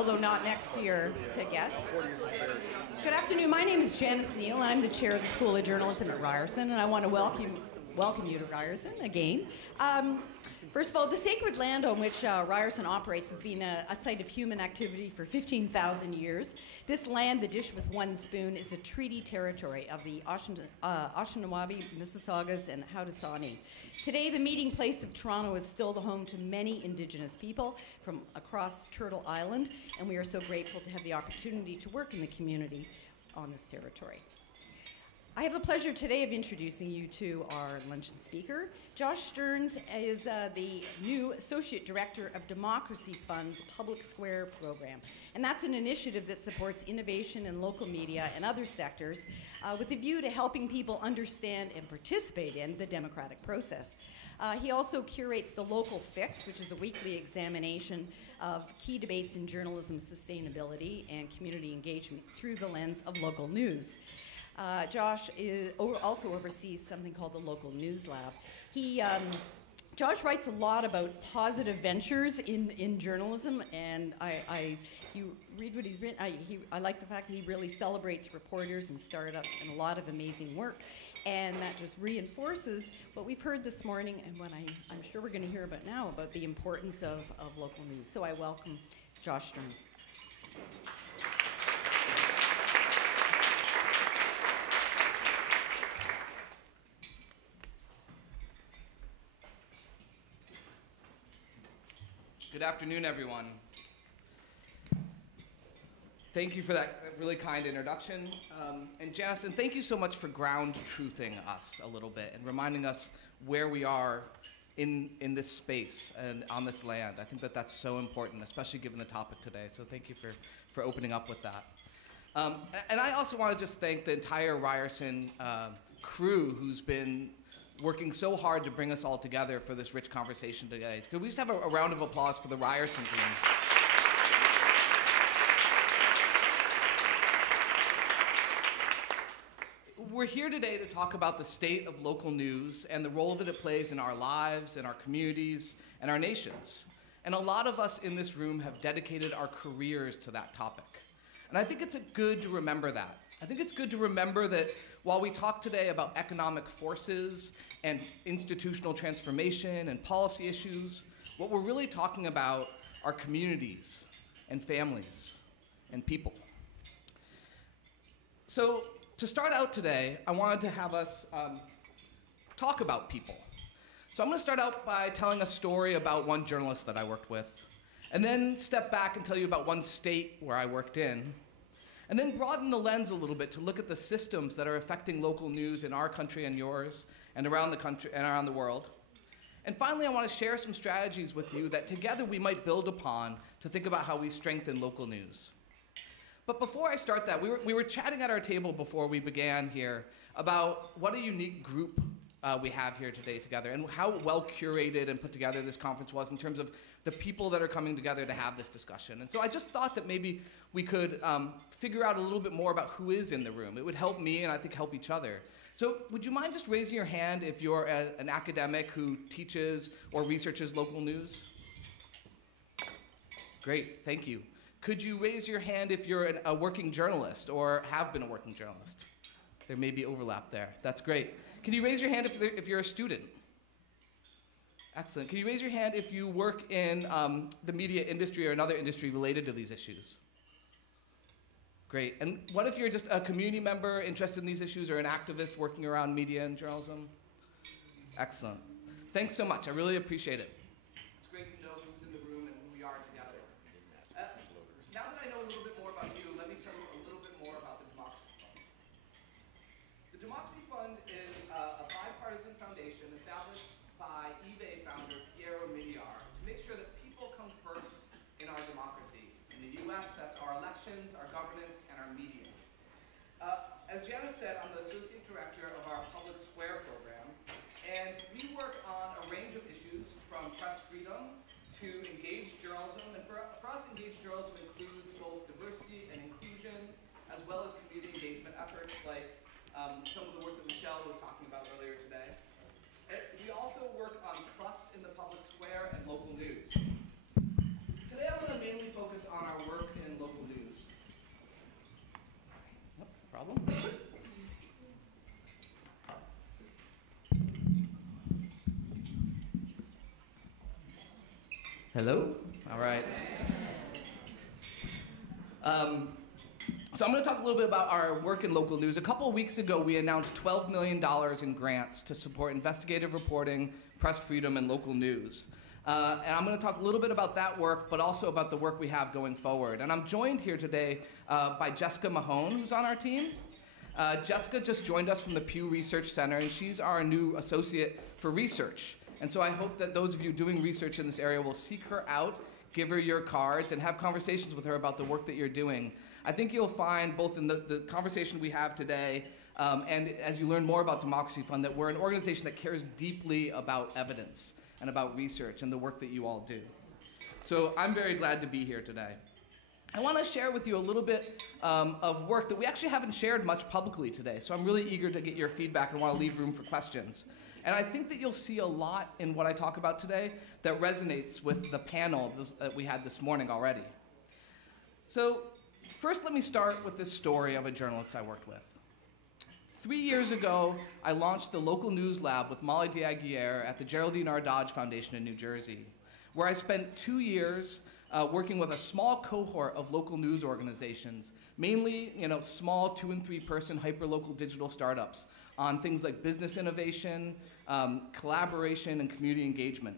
although not next to your guest. Good afternoon. My name is Janice Neal, and I'm the chair of the School of Journalism at Ryerson, and I want to welcome you to Ryerson again. First of all, the sacred land on which Ryerson operates has been a site of human activity for 15,000 years. This land, the dish with one spoon, is a treaty territory of the Anishinaabe, Mississaugas, and Haudenosaunee. Today, the meeting place of Toronto is still the home to many Indigenous people from across Turtle Island, and we are so grateful to have the opportunity to work in the community on this territory. I have the pleasure today of introducing you to our luncheon speaker. Josh Stearns is the new Associate Director of Democracy Fund's Public Square program. And that's an initiative that supports innovation in local media and other sectors with a view to helping people understand and participate in the democratic process. He also curates the Local Fix, which is a weekly examination of key debates in journalism sustainability and community engagement through the lens of local news. Josh also oversees something called the Local News Lab. Josh writes a lot about positive ventures in journalism, and you read what he's written. I like the fact that he really celebrates reporters and startups and a lot of amazing work, and that just reinforces what we've heard this morning and what I'm sure we're going to hear about now about the importance of local news. So I welcome Josh Stearns. Good afternoon, everyone. Thank you for that really kind introduction. And Janice, thank you so much for ground truthing us a little bit and reminding us where we are in this space and on this land. I think that that's so important, especially given the topic today. So thank you for opening up with that. And I also want to just thank the entire Ryerson crew who's been working so hard to bring us all together for this rich conversation today. Could we just have a round of applause for the Ryerson team? We're here today to talk about the state of local news and the role that it plays in our lives, in our communities, and our nations. And a lot of us in this room have dedicated our careers to that topic. And I think it's good to remember that. I think it's good to remember that while we talk today about economic forces and institutional transformation and policy issues, what we're really talking about are communities and families and people. So to start out today, I wanted to have us talk about people. So I'm going to start out by telling a story about one journalist that I worked with, and then step back and tell you about one state where I worked in, and then broaden the lens a little bit to look at the systems that are affecting local news in our country and yours, and around the country and around the world. And finally, I want to share some strategies with you that together we might build upon to think about how we strengthen local news. But before I start that, we were chatting at our table before we began here about what a unique group we have here today together, and how well curated and put together this conference was in terms of the people that are coming together to have this discussion. And so I just thought that maybe we could figure out a little bit more about who is in the room. It would help me, and I think help each other. So would you mind just raising your hand if you're an academic who teaches or researches local news? Great, thank you. Could you raise your hand if you're a working journalist or have been a working journalist? There may be overlap there. That's great. Can you raise your hand if you're a student? Excellent. Can you raise your hand if you work in the media industry or another industry related to these issues? Great. And what if you're just a community member interested in these issues or an activist working around media and journalism? Excellent. Thanks so much. I really appreciate it. It's great to know who's in the room and who we are together. Now that I know a little bit more about you, let me tell you a little bit more about the Democracy Fund. The Democracy Fund is a bipartisan foundation established by eBay founder Piero Migliar to make sure that people come first in our democracy. In the US, that's our elections, our governance, and our media. As Janice said, I'm the Associate Director of our Public Square program, and we work on a range of issues from press freedom to engaged journalism, and for us, engaged journalism includes both diversity and inclusion, as well as community engagement efforts like some of the work that Michelle was talking about earlier today. We also work on trust in the public square and local news. Today I'm going to mainly focus on our work problem. Hello? All right. So I'm going to talk a little bit about our work in local news. A couple of weeks ago, we announced $12 million in grants to support investigative reporting, press freedom, and local news. And I'm going to talk a little bit about that work, but also about the work we have going forward. And I'm joined here today by Jessica Mahone, who's on our team. Jessica just joined us from the Pew Research Center, and she's our new associate for research. And so I hope that those of you doing research in this area will seek her out, give her your cards, and have conversations with her about the work that you're doing. I think you'll find, both in the conversation we have today, and as you learn more about Democracy Fund, that we're an organization that cares deeply about evidence and about research and the work that you all do. So I'm very glad to be here today. I want to share with you a little bit of work that we actually haven't shared much publicly today. So I'm really eager to get your feedback and want to leave room for questions. And I think that you'll see a lot in what I talk about today that resonates with the panel that we had this morning already. So first, let me start with this story of a journalist I worked with. 3 years ago, I launched the local news lab with Molly D'Aguirre at the Geraldine R. Dodge Foundation in New Jersey, where I spent 2 years working with a small cohort of local news organizations, mainly small 2- and 3-person hyperlocal digital startups on things like business innovation, collaboration, and community engagement.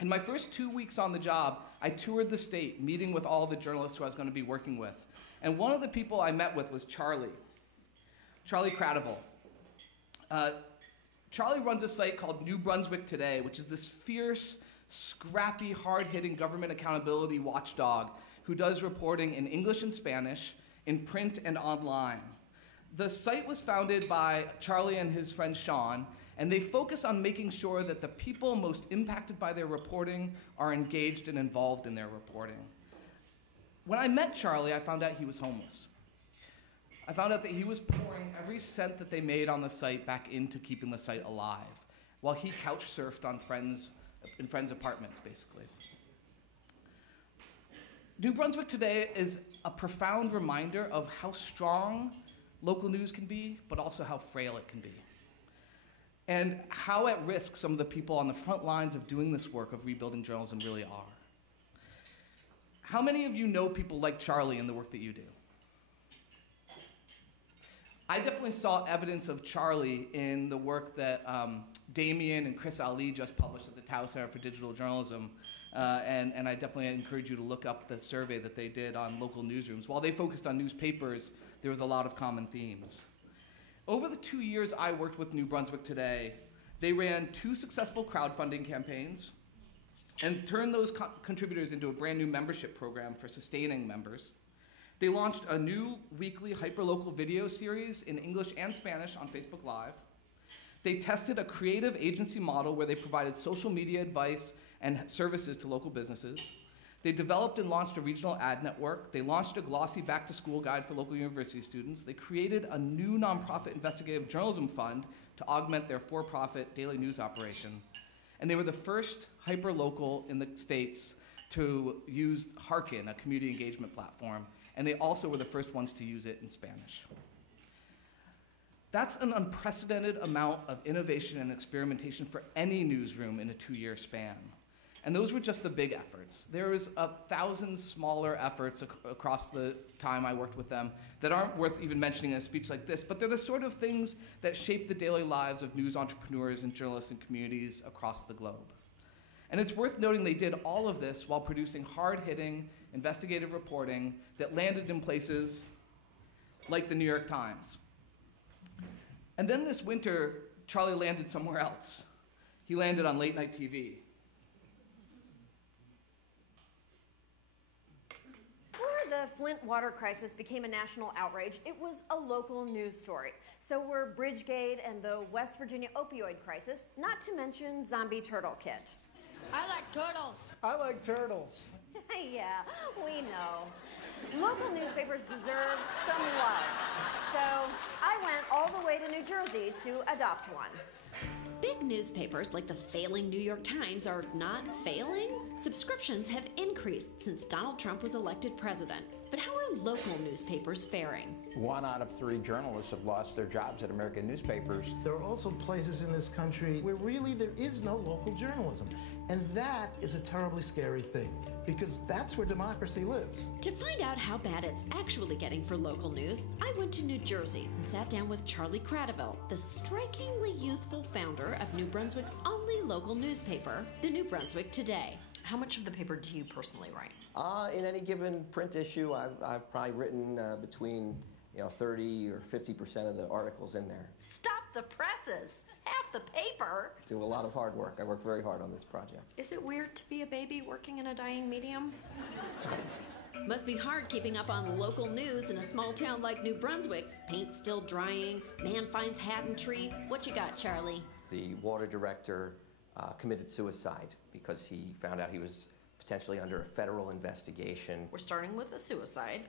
In my first 2 weeks on the job, I toured the state, meeting with all the journalists who I was going to be working with. And one of the people I met with was Charlie Cradiville. Charlie runs a site called New Brunswick Today, which is this fierce, scrappy, hard-hitting government accountability watchdog who does reporting in English and Spanish, in print and online. The site was founded by Charlie and his friend Sean, and they focus on making sure that the people most impacted by their reporting are engaged and involved in their reporting. When I met Charlie, I found out he was homeless. I found out that he was pouring every cent that they made on the site back into keeping the site alive, while he couch surfed on in friends' apartments, basically. New Brunswick Today is a profound reminder of how strong local news can be, but also how frail it can be. And how at risk some of the people on the front lines of doing this work of rebuilding journalism really are. How many of you know people like Charlie in the work that you do? I definitely saw evidence of Charlie in the work that Damien and Chris Ali just published at the Tao Center for Digital Journalism. And I definitely encourage you to look up the survey that they did on local newsrooms. While they focused on newspapers, there was a lot of common themes. Over the 2 years I worked with New Brunswick Today, they ran 2 successful crowdfunding campaigns and turned those contributors into a brand new membership program for sustaining members. They launched a new weekly hyperlocal video series in English and Spanish on Facebook Live. They tested a creative agency model where they provided social media advice and services to local businesses. They developed and launched a regional ad network. They launched a glossy back-to-school guide for local university students. They created a new nonprofit investigative journalism fund to augment their for-profit daily news operation. And they were the first hyperlocal in the States to use Harkin, a community engagement platform. And they also were the first ones to use it in Spanish. That's an unprecedented amount of innovation and experimentation for any newsroom in a 2-year span. And those were just the big efforts. There was 1,000 smaller efforts across the time I worked with them that aren't worth even mentioning in a speech like this, but they're the sort of things that shape the daily lives of news entrepreneurs and journalists and communities across the globe. And it's worth noting they did all of this while producing hard-hitting investigative reporting that landed in places like the New York Times. And then this winter, Charlie landed somewhere else. He landed on late night TV. Before the Flint water crisis became a national outrage, it was a local news story. So were Bridgegate and the West Virginia opioid crisis, not to mention Zombie Turtle Kit. I like turtles. I like turtles. Yeah, we know. Local newspapers deserve some love. So I went all the way to New Jersey to adopt one. Big newspapers like the failing New York Times are not failing. Subscriptions have increased since Donald Trump was elected president. But how are local newspapers faring? 1 out of 3 journalists have lost their jobs at American newspapers. There are also places in this country where really there is no local journalism. And that is a terribly scary thing, because that's where democracy lives. To find out how bad it's actually getting for local news, I went to New Jersey and sat down with Charlie Cradaville, the strikingly youthful founder of New Brunswick's only local newspaper, the New Brunswick Today. How much of the paper do you personally write? In any given print issue, I've probably written between 30 or 50% of the articles in there. Stop the presses! Half the paper! Do a lot of hard work. I work very hard on this project. Is it weird to be a baby working in a dying medium? It's not easy. Must be hard keeping up on local news in a small town like New Brunswick. Paint still drying, man finds hat and tree. What you got, Charlie? The water director committed suicide because he found out he was potentially under a federal investigation. We're starting with a suicide.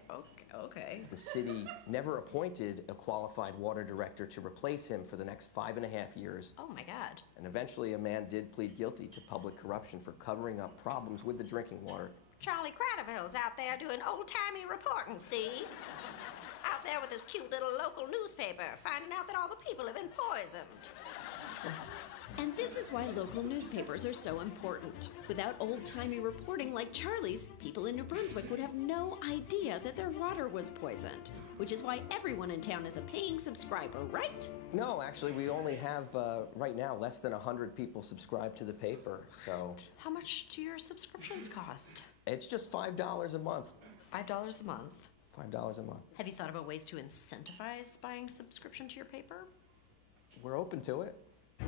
Okay. The city never appointed a qualified water director to replace him for the next 5.5 years. Oh my God. And eventually a man did plead guilty to public corruption for covering up problems with the drinking water. Charlie Cradaville's out there doing old-timey reporting, see? Out there with his cute little local newspaper, finding out that all the people have been poisoned. And this is why local newspapers are so important. Without old-timey reporting like Charlie's, people in New Brunswick would have no idea that their water was poisoned. Which is why everyone in town is a paying subscriber, right? No, actually, we only have, right now, less than 100 people subscribe to the paper, so... How much do your subscriptions cost? It's just $5 a month. $5 a month? $5 a month. Have you thought about ways to incentivize buying subscription to your paper? We're open to it.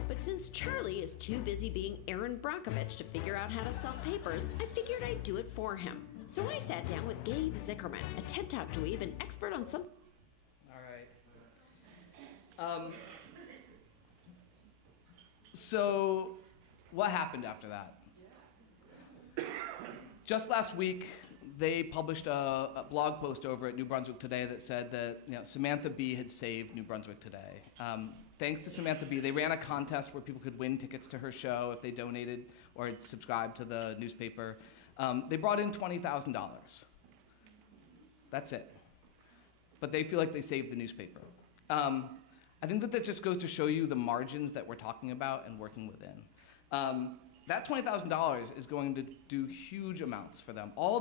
But since Charlie is too busy being Aaron Brockovich to figure out how to sell papers, I figured I'd do it for him. So I sat down with Gabe Zickerman, a TED Talk dweeb and expert on some... All right. So what happened after that? Just last week, they published a blog post over at New Brunswick Today that said that Samantha B had saved New Brunswick Today. Thanks to Samantha B, they ran a contest where people could win tickets to her show if they donated or subscribed to the newspaper. They brought in $20,000. That's it. But they feel like they saved the newspaper. I think that just goes to show you the margins that we're talking about and working within. That $20,000 is going to do huge amounts for them. All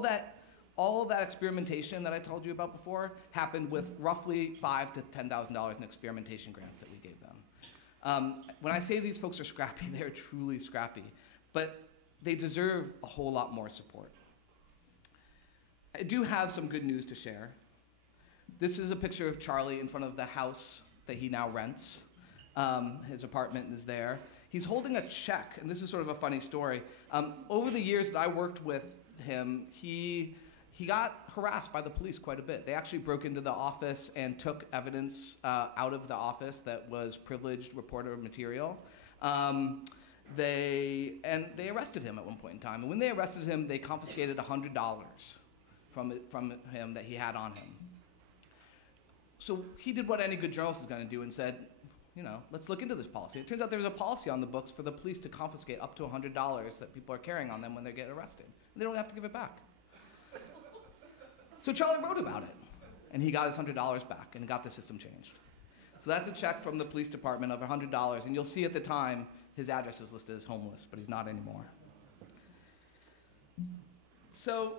of that experimentation that I told you about before happened with roughly $5,000 to $10,000 in experimentation grants that we gave them. When I say these folks are scrappy, they're truly scrappy, but they deserve a whole lot more support. I do have some good news to share. This is a picture of Charlie in front of the house that he now rents. His apartment is there. He's holding a check, and this is sort of a funny story. Over the years that I worked with him, he got harassed by the police quite a bit. They actually broke into the office and took evidence out of the office that was privileged reporter material. They arrested him at one point in time. And when they arrested him, they confiscated $100 from him that he had on him. So he did what any good journalist is going to do and said, let's look into this policy. It turns out there's a policy on the books for the police to confiscate up to $100 that people are carrying on them when they get arrested. And they don't have to give it back. So Charlie wrote about it, and he got his $100 back and got the system changed. So that's a check from the police department of $100, and you'll see at the time his address is listed as homeless, but he's not anymore. So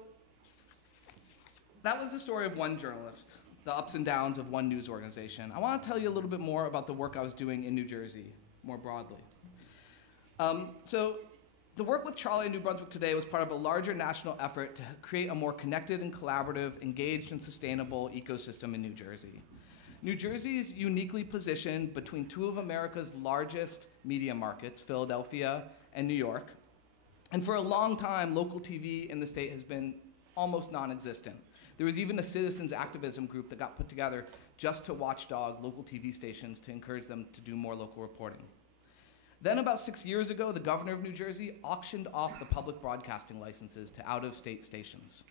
that was the story of one journalist, the ups and downs of one news organization. I want to tell you a little bit more about the work I was doing in New Jersey, more broadly. So the work with Charlie in New Brunswick Today was part of a larger national effort to create a more connected and collaborative, engaged and sustainable ecosystem in New Jersey. New Jersey is uniquely positioned between two of America's largest media markets, Philadelphia and New York. And for a long time, local TV in the state has been almost non-existent. There was even a citizens activism group that got put together just to watchdog local TV stations to encourage them to do more local reporting. Then about 6 years ago, the governor of New Jersey auctioned off the public broadcasting licenses to out-of-state stations.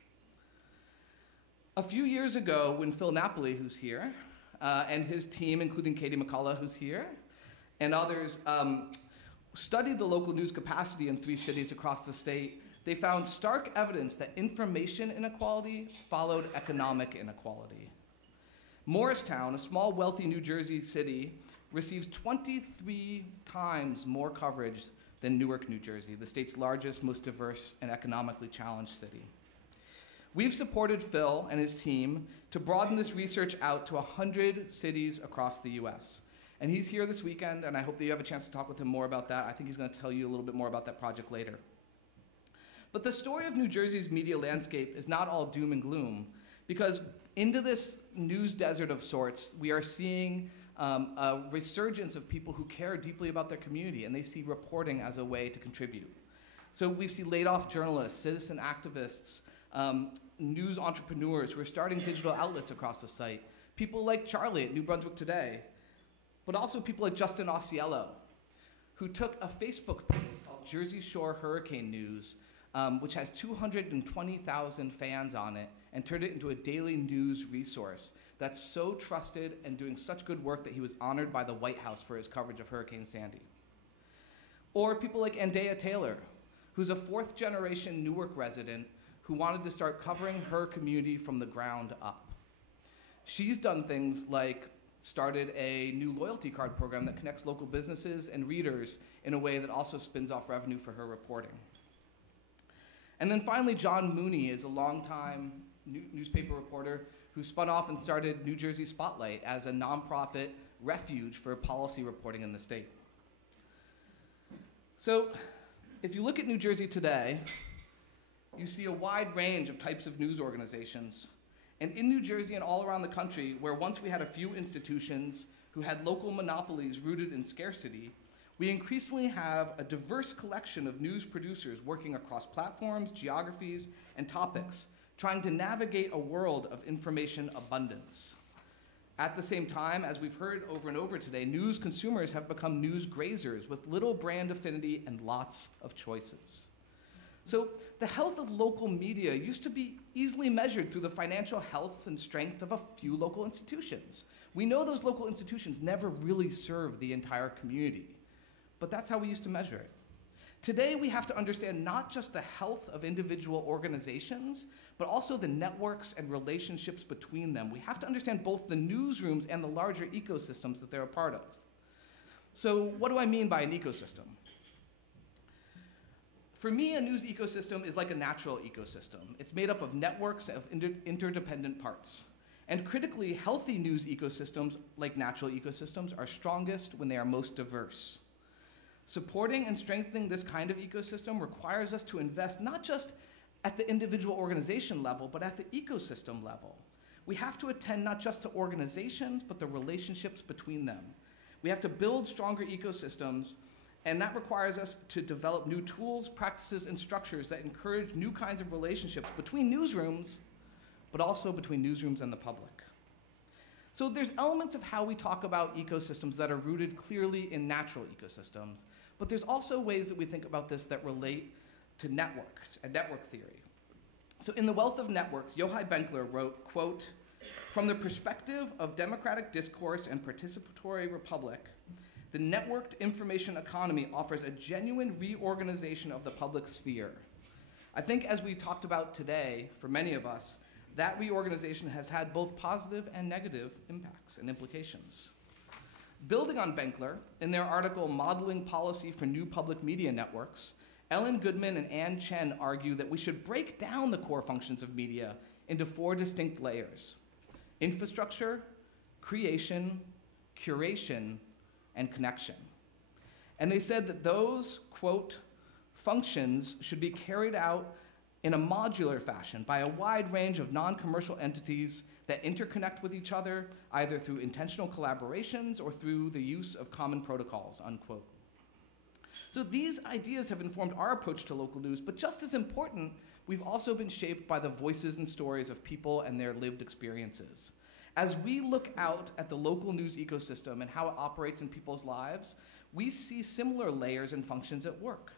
A few years ago, when Phil Napoli, who's here, and his team, including Katie McCullough, who's here, and others, studied the local news capacity in 3 cities across the state, they found stark evidence that information inequality followed economic inequality. Morristown, a small, wealthy New Jersey city, receives 23 times more coverage than Newark, New Jersey, the state's largest, most diverse, and economically challenged city. We've supported Phil and his team to broaden this research out to 100 cities across the US. And he's here this weekend, and I hope that you have a chance to talk with him more about that. I think he's going to tell you a little bit more about that project later. But the story of New Jersey's media landscape is not all doom and gloom, because into this news desert of sorts, we are seeing a resurgence of people who care deeply about their community, and they see reporting as a way to contribute. So we see laid off journalists, citizen activists, news entrepreneurs who are starting digital outlets across the site, people like Charlie at New Brunswick Today, but also people like Justin Osceola, who took a Facebook page called Jersey Shore Hurricane News, which has 220,000 fans on it, and turned it into a daily news resource that's so trusted and doing such good work that he was honored by the White House for his coverage of Hurricane Sandy. Or people like Andea Taylor, who's a fourth-generation Newark resident who wanted to start covering her community from the ground up. She's done things like started a new loyalty card program that connects local businesses and readers in a way that also spins off revenue for her reporting. And then finally, John Mooney is a longtime newspaper reporter who spun off and started New Jersey Spotlight as a nonprofit refuge for policy reporting in the state. So if you look at New Jersey today, you see a wide range of types of news organizations. And in New Jersey and all around the country, where once we had a few institutions who had local monopolies rooted in scarcity, we increasingly have a diverse collection of news producers working across platforms, geographies, and topics, trying to navigate a world of information abundance. At the same time, as we've heard over and over today, news consumers have become news grazers with little brand affinity and lots of choices. So the health of local media used to be easily measured through the financial health and strength of a few local institutions. We know those local institutions never really serve the entire community, but that's how we used to measure it. Today, we have to understand not just the health of individual organizations, but also the networks and relationships between them. We have to understand both the newsrooms and the larger ecosystems that they're a part of. So what do I mean by an ecosystem? For me, a news ecosystem is like a natural ecosystem. It's made up of networks of interdependent parts. And critically, healthy news ecosystems, like natural ecosystems, are strongest when they are most diverse. Supporting and strengthening this kind of ecosystem requires us to invest not just at the individual organization level, but at the ecosystem level. We have to attend not just to organizations, but the relationships between them. We have to build stronger ecosystems, and that requires us to develop new tools, practices, and structures that encourage new kinds of relationships between newsrooms, but also between newsrooms and the public. So there's elements of how we talk about ecosystems that are rooted clearly in natural ecosystems, but there's also ways that we think about this that relate to networks and network theory. So in The Wealth of Networks, Yochai Benkler wrote, quote, "From the perspective of democratic discourse and participatory republic, the networked information economy offers a genuine reorganization of the public sphere. I think as we talked about today, for many of us, that reorganization has had both positive and negative impacts and implications." Building on Benkler, in their article, Modeling Policy for New Public Media Networks, Ellen Goodman and Ann Chen argue that we should break down the core functions of media into 4 distinct layers: infrastructure, creation, curation, and connection. And they said that those, quote, functions should be carried out in a modular fashion by a wide range of non-commercial entities that interconnect with each other, either through intentional collaborations or through the use of common protocols, unquote. So these ideas have informed our approach to local news, but just as important, we've also been shaped by the voices and stories of people and their lived experiences. As we look out at the local news ecosystem and how it operates in people's lives, we see similar layers and functions at work.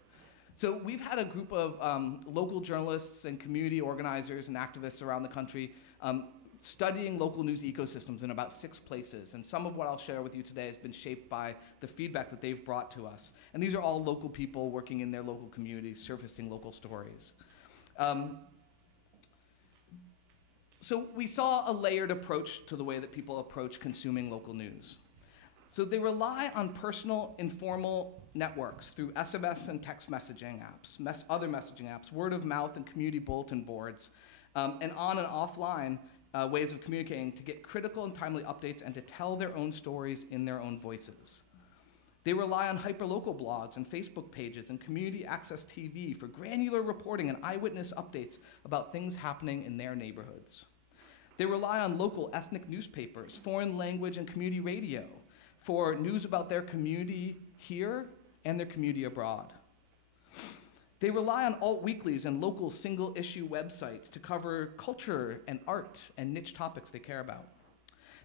So we've had a group of local journalists and community organizers and activists around the country studying local news ecosystems in about 6 places. And some of what I'll share with you today has been shaped by the feedback that they've brought to us. And these are all local people working in their local communities, surfacing local stories. So we saw a layered approach to the way that people approach consuming local news. So they rely on personal, informal networks through SMS and text messaging apps, other messaging apps, word of mouth and community bulletin boards, and on and offline ways of communicating to get critical and timely updates and to tell their own stories in their own voices. They rely on hyperlocal blogs and Facebook pages and community access TV for granular reporting and eyewitness updates about things happening in their neighborhoods. They rely on local ethnic newspapers, foreign language and community radio for news about their community here and their community abroad. They rely on alt weeklies and local single-issue websites to cover culture and art and niche topics they care about.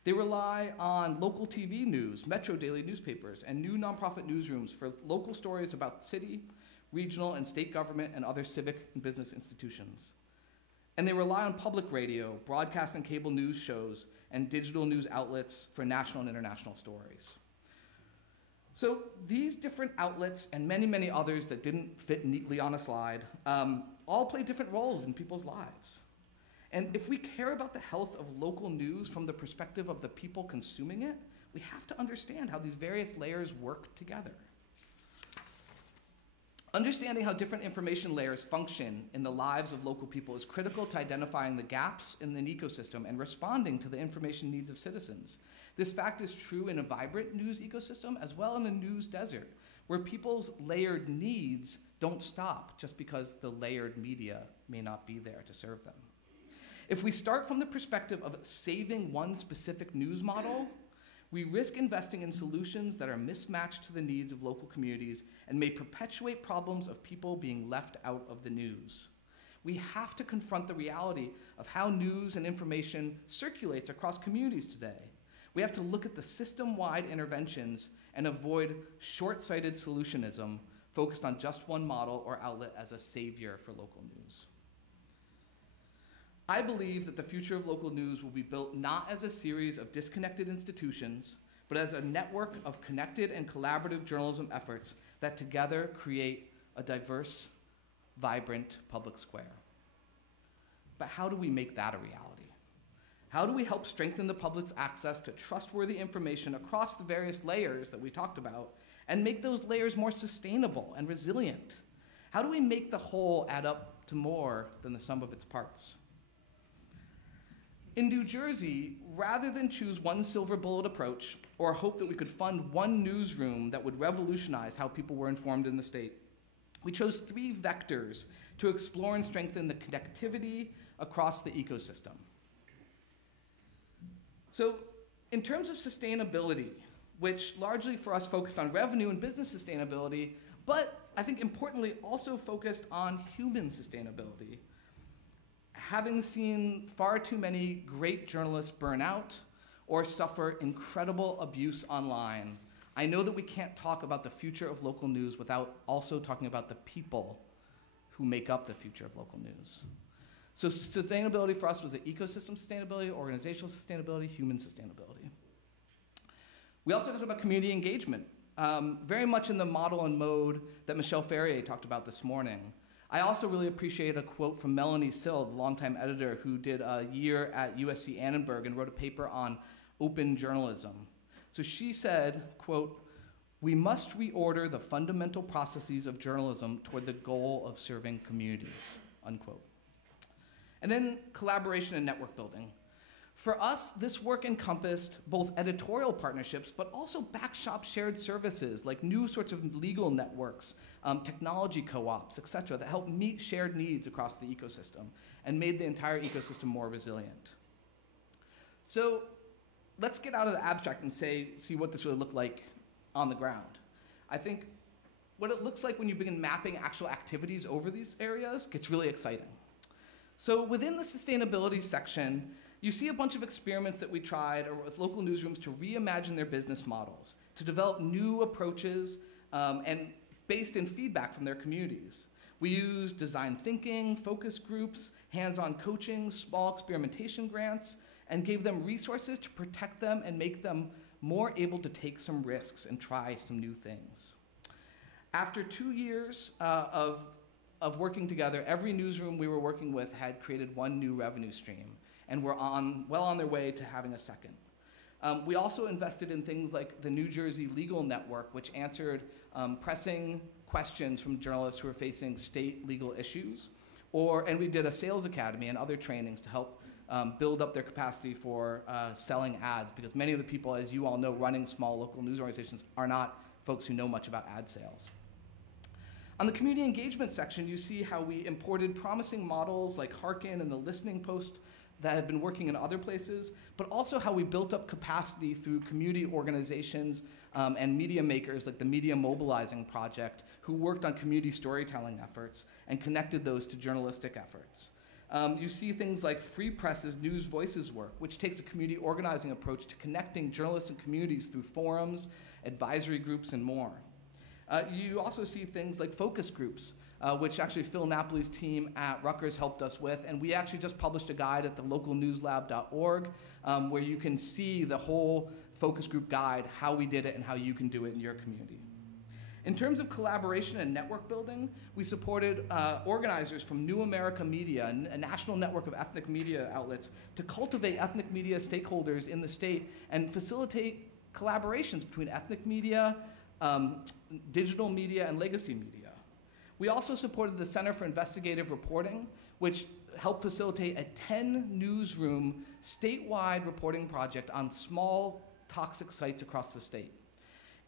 They rely on local TV news, Metro daily newspapers, and new nonprofit newsrooms for local stories about city, regional, and state government and other civic and business institutions. And they rely on public radio, broadcast and cable news shows, and digital news outlets for national and international stories. So these different outlets and many, many others that didn't fit neatly on a slide all play different roles in people's lives. And if we care about the health of local news from the perspective of the people consuming it, we have to understand how these various layers work together. Understanding how different information layers function in the lives of local people is critical to identifying the gaps in an ecosystem and responding to the information needs of citizens. This fact is true in a vibrant news ecosystem as well in a news desert, where people's layered needs don't stop just because the layered media may not be there to serve them. If we start from the perspective of saving one specific news model, we risk investing in solutions that are mismatched to the needs of local communities and may perpetuate problems of people being left out of the news. We have to confront the reality of how news and information circulates across communities today. We have to look at the system-wide interventions and avoid short-sighted solutionism focused on just one model or outlet as a savior for local news. I believe that the future of local news will be built not as a series of disconnected institutions, but as a network of connected and collaborative journalism efforts that together create a diverse, vibrant public square. But how do we make that a reality? How do we help strengthen the public's access to trustworthy information across the various layers that we talked about and make those layers more sustainable and resilient? How do we make the whole add up to more than the sum of its parts? In New Jersey, rather than choose one silver bullet approach or hope that we could fund one newsroom that would revolutionize how people were informed in the state, we chose 3 vectors to explore and strengthen the connectivity across the ecosystem. So in terms of sustainability, which largely for us focused on revenue and business sustainability, but I think importantly also focused on human sustainability, having seen far too many great journalists burn out or suffer incredible abuse online, I know that we can't talk about the future of local news without also talking about the people who make up the future of local news. So sustainability for us was an ecosystem sustainability, organizational sustainability, human sustainability. We also talked about community engagement, very much in the model and mode that Michelle Ferrier talked about this morning. I also really appreciate a quote from Melanie Sill, the longtime editor who did a year at USC Annenberg and wrote a paper on open journalism. So she said, quote, "We must reorder the fundamental processes of journalism toward the goal of serving communities," unquote. And then collaboration and network building. For us, this work encompassed both editorial partnerships, but also backshop shared services like new sorts of legal networks, technology co-ops, et cetera, that help meet shared needs across the ecosystem and made the entire ecosystem more resilient. So let's get out of the abstract and see what this really looked like on the ground. I think what it looks like when you begin mapping actual activities over these areas gets really exciting. So within the sustainability section, you see a bunch of experiments that we tried with local newsrooms to reimagine their business models, to develop new approaches and based in feedback from their communities. We used design thinking, focus groups, hands-on coaching, small experimentation grants, and gave them resources to protect them and make them more able to take some risks and try some new things. After 2 years of working together, every newsroom we were working with had created one new revenue stream, and were well on their way to having a second. We also invested in things like the New Jersey Legal Network, which answered pressing questions from journalists who were facing state legal issues, and we did a sales academy and other trainings to help build up their capacity for selling ads, because many of the people, as you all know, running small local news organizations are not folks who know much about ad sales. On the community engagement section, you see how we imported promising models like Harkin and the Listening Post that had been working in other places, but also how we built up capacity through community organizations and media makers like the Media Mobilizing Project, who worked on community storytelling efforts and connected those to journalistic efforts. You see things like Free Press's News Voices work, which takes a community organizing approach to connecting journalists and communities through forums, advisory groups, and more. You also see things like focus groups, which actually Phil Napoli's team at Rutgers helped us with, and we actually just published a guide at the localnewslab.org where you can see the whole focus group guide, how we did it and how you can do it in your community. In terms of collaboration and network building, we supported organizers from New America Media, a national network of ethnic media outlets, to cultivate ethnic media stakeholders in the state and facilitate collaborations between ethnic media, digital media, and legacy media. We also supported the Center for Investigative Reporting, which helped facilitate a 10-newsroom statewide reporting project on small toxic sites across the state.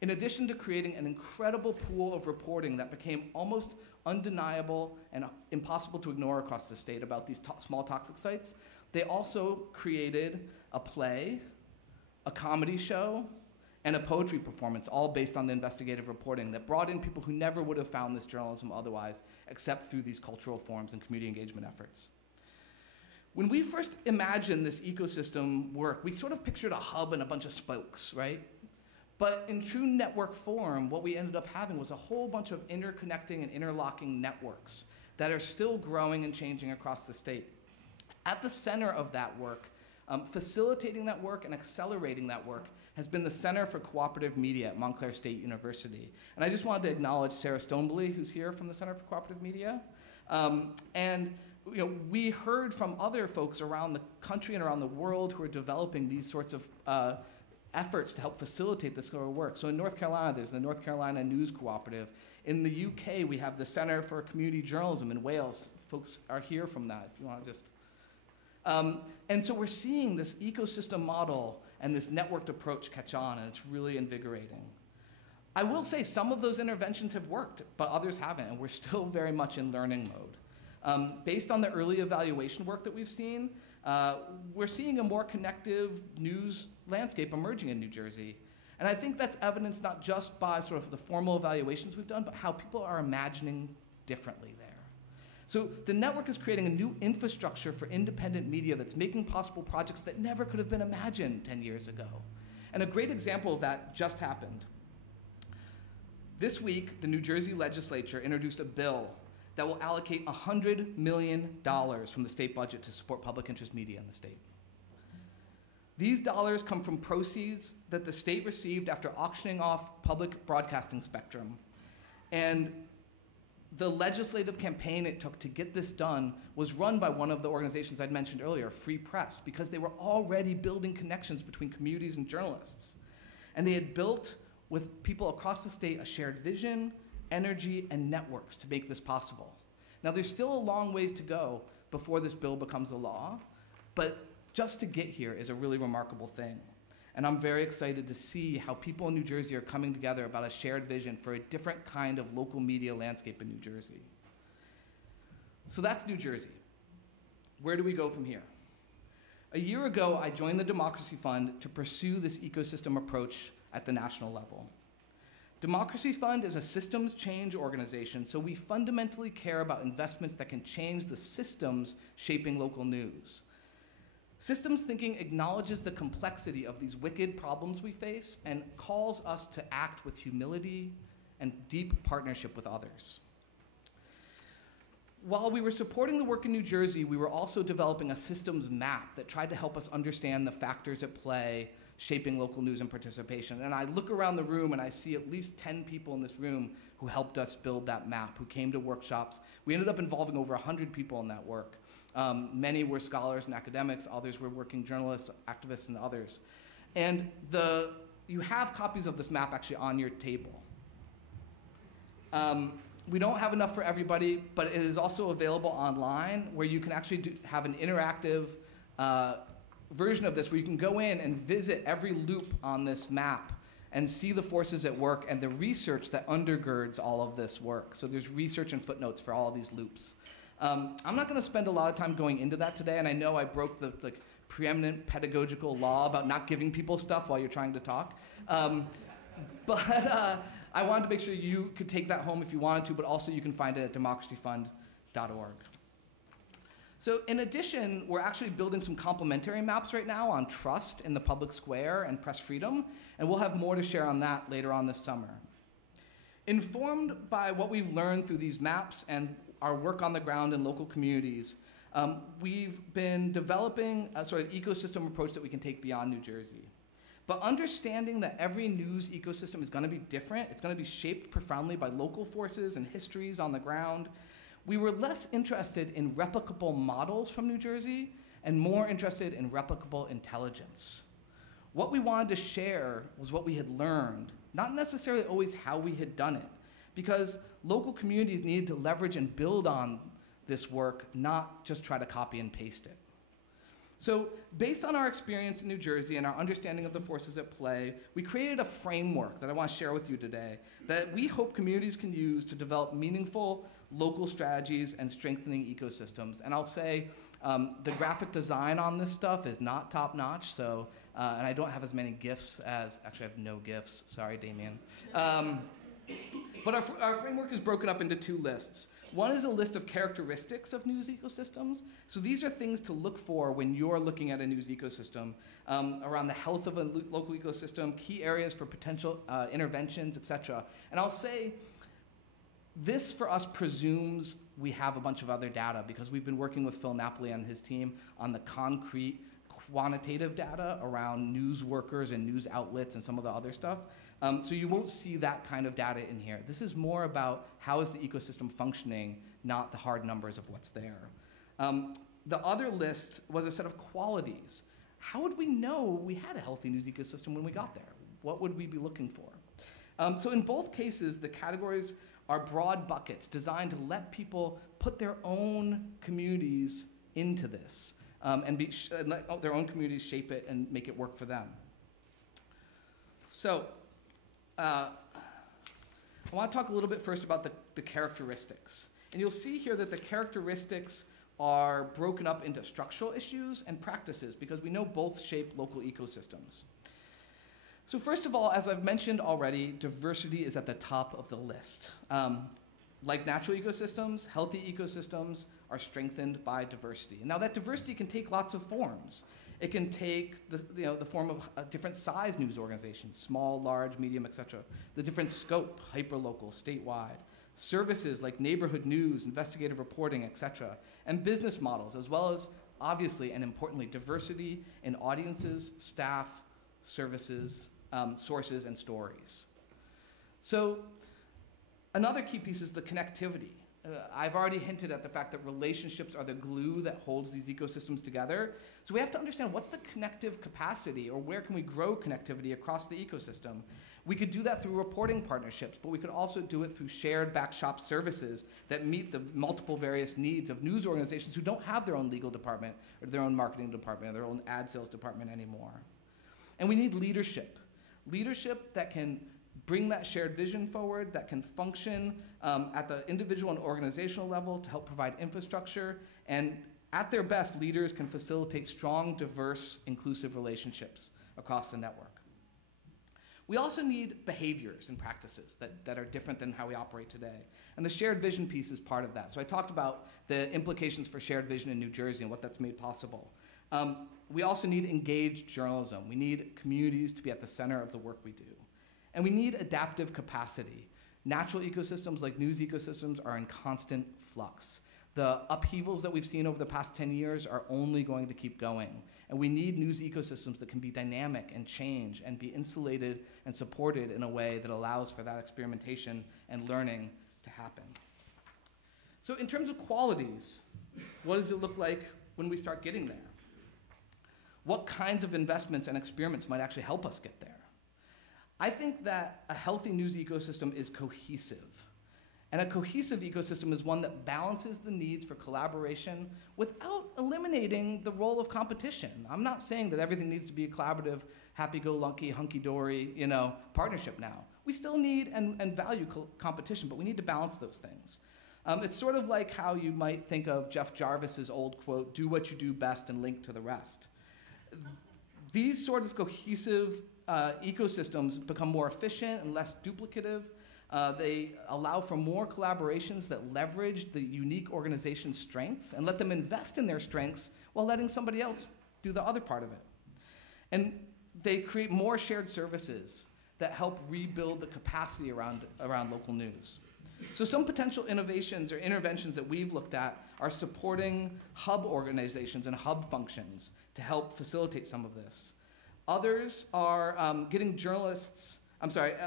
In addition to creating an incredible pool of reporting that became almost undeniable and impossible to ignore across the state about these small toxic sites, they also created a play, a comedy show, and a poetry performance, all based on the investigative reporting that brought in people who never would have found this journalism otherwise, except through these cultural forms and community engagement efforts. When we first imagined this ecosystem work, we sort of pictured a hub and a bunch of spokes, right? But in true network form, what we ended up having was a whole bunch of interconnecting and interlocking networks that are still growing and changing across the state. At the center of that work, facilitating that work and accelerating that work, has been the Center for Cooperative Media at Montclair State University. And I just wanted to acknowledge Sarah Stonebly, who's here from the Center for Cooperative Media. We heard from other folks around the country and around the world who are developing these sorts of efforts to help facilitate this sort of work. So in North Carolina, there's the North Carolina News Cooperative. In the UK, we have the Center for Community Journalism in Wales. Folks are here from that, if you want to just. And so we're seeing this ecosystem model and this networked approach catch on, and it's really invigorating. I will say some of those interventions have worked, but others haven't, and we're still very much in learning mode. Based on the early evaluation work that we've seen, we're seeing a more connective news landscape emerging in New Jersey. And I think that's evidenced not just by sort of the formal evaluations we've done, but how people are imagining differently there. So the network is creating a new infrastructure for independent media that's making possible projects that never could have been imagined 10 years ago. And a great example of that just happened. This week, the New Jersey legislature introduced a bill that will allocate $100 million from the state budget to support public interest media in the state. These dollars come from proceeds that the state received after auctioning off public broadcasting spectrum. And the legislative campaign it took to get this done was run by one of the organizations I'd mentioned earlier, Free Press, because they were already building connections between communities and journalists. And they had built, with people across the state, a shared vision, energy, and networks to make this possible. Now, there's still a long ways to go before this bill becomes a law, but just to get here is a really remarkable thing. And I'm very excited to see how people in New Jersey are coming together about a shared vision for a different kind of local media landscape in New Jersey. So that's New Jersey. Where do we go from here? A year ago, I joined the Democracy Fund to pursue this ecosystem approach at the national level. Democracy Fund is a systems change organization, so we fundamentally care about investments that can change the systems shaping local news. Systems thinking acknowledges the complexity of these wicked problems we face and calls us to act with humility and deep partnership with others. while we were supporting the work in New Jersey, we were also developing a systems map that tried to help us understand the factors at play shaping local news and participation. And I look around the room and I see at least 10 people in this room who helped us build that map, who came to workshops. We ended up involving over 100 people in that work. Many were scholars and academics, others were working journalists, activists, and others. And you have copies of this map actually on your table. We don't have enough for everybody, but it is also available online where you can actually have an interactive version of this where you can go in and visit every loop on this map and see the forces at work and the research that undergirds all of this work. So there's research and footnotes for all of these loops. I'm not going to spend a lot of time going into that today, and I know I broke the preeminent pedagogical law about not giving people stuff while you're trying to talk. But I wanted to make sure you could take that home if you wanted to, but also you can find it at democracyfund.org. So in addition, we're actually building some complementary maps right now on trust in the public square and press freedom, and we'll have more to share on that later on this summer. Informed by what we've learned through these maps and our work on the ground in local communities, we've been developing a sort of ecosystem approach that we can take beyond New Jersey. But understanding that every news ecosystem is going to be different, it's going to be shaped profoundly by local forces and histories on the ground, we were less interested in replicable models from New Jersey and more interested in replicable intelligence. What we wanted to share was what we had learned, not necessarily always how we had done it, because local communities needed to leverage and build on this work, not just try to copy and paste it. So based on our experience in New Jersey and our understanding of the forces at play, we created a framework that I want to share with you today that we hope communities can use to develop meaningful local strategies and strengthening ecosystems. And I'll say the graphic design on this stuff is not top-notch, so, and I don't have as many GIFs as, actually I have no GIFs, sorry Damien. But our framework is broken up into two lists. One is a list of characteristics of news ecosystems. So these are things to look for when you're looking at a news ecosystem, around the health of a local ecosystem, key areas for potential interventions, et cetera. And I'll say, this for us presumes we have a bunch of other data because we've been working with Phil Napoli and his team on the concrete quantitative data around news workers and news outlets and some of the other stuff. So you won't see that kind of data in here. This is more about how is the ecosystem functioning, not the hard numbers of what's there. The other list was a set of qualities. How would we know we had a healthy news ecosystem when we got there? What would we be looking for? So in both cases, the categories are broad buckets designed to let people put their own communities into this and let their own communities shape it and make it work for them. So I want to talk a little bit first about the characteristics. And you'll see here that the characteristics are broken up into structural issues and practices because we know both shape local ecosystems. So first of all, as I've mentioned already, diversity is at the top of the list. Like natural ecosystems, healthy ecosystems are strengthened by diversity. And now that diversity can take lots of forms. It can take the form of different size news organizations, small, large, medium, et cetera. The different scope, hyperlocal, statewide. Services like neighborhood news, investigative reporting, et cetera. And business models, as well as, obviously and importantly, diversity in audiences, staff, services, sources, and stories. So another key piece is the connectivity. I've already hinted at the fact that relationships are the glue that holds these ecosystems together. So we have to understand what's the connective capacity, or where can we grow connectivity across the ecosystem. We could do that through reporting partnerships, but we could also do it through shared backshop services that meet the multiple various needs of news organizations who don't have their own legal department or their own marketing department or their own ad sales department anymore. And we need leadership. Leadership that can bring that shared vision forward, that can function at the individual and organizational level to help provide infrastructure. And at their best, leaders can facilitate strong, diverse, inclusive relationships across the network. We also need behaviors and practices that are different than how we operate today. And the shared vision piece is part of that. So I talked about the implications for shared vision in New Jersey and what that's made possible. We also need engaged journalism. We need communities to be at the center of the work we do. And we need adaptive capacity. Natural ecosystems like news ecosystems are in constant flux. The upheavals that we've seen over the past 10 years are only going to keep going. And we need news ecosystems that can be dynamic and change and be insulated and supported in a way that allows for that experimentation and learning to happen. So in terms of qualities, what does it look like when we start getting there? What kinds of investments and experiments might actually help us get there? I think that a healthy news ecosystem is cohesive. And a cohesive ecosystem is one that balances the needs for collaboration without eliminating the role of competition. I'm not saying that everything needs to be a collaborative, happy-go-lucky, hunky-dory, partnership now. We still need and value competition, but we need to balance those things. It's sort of like how you might think of Jeff Jarvis's old quote, "Do what you do best and link to the rest." These sort of cohesive ecosystems become more efficient and less duplicative. They allow for more collaborations that leverage the unique organization's strengths and let them invest in their strengths while letting somebody else do the other part of it. And they create more shared services that help rebuild the capacity around local news. So some potential innovations or interventions that we've looked at are supporting hub organizations and hub functions to help facilitate some of this. Others are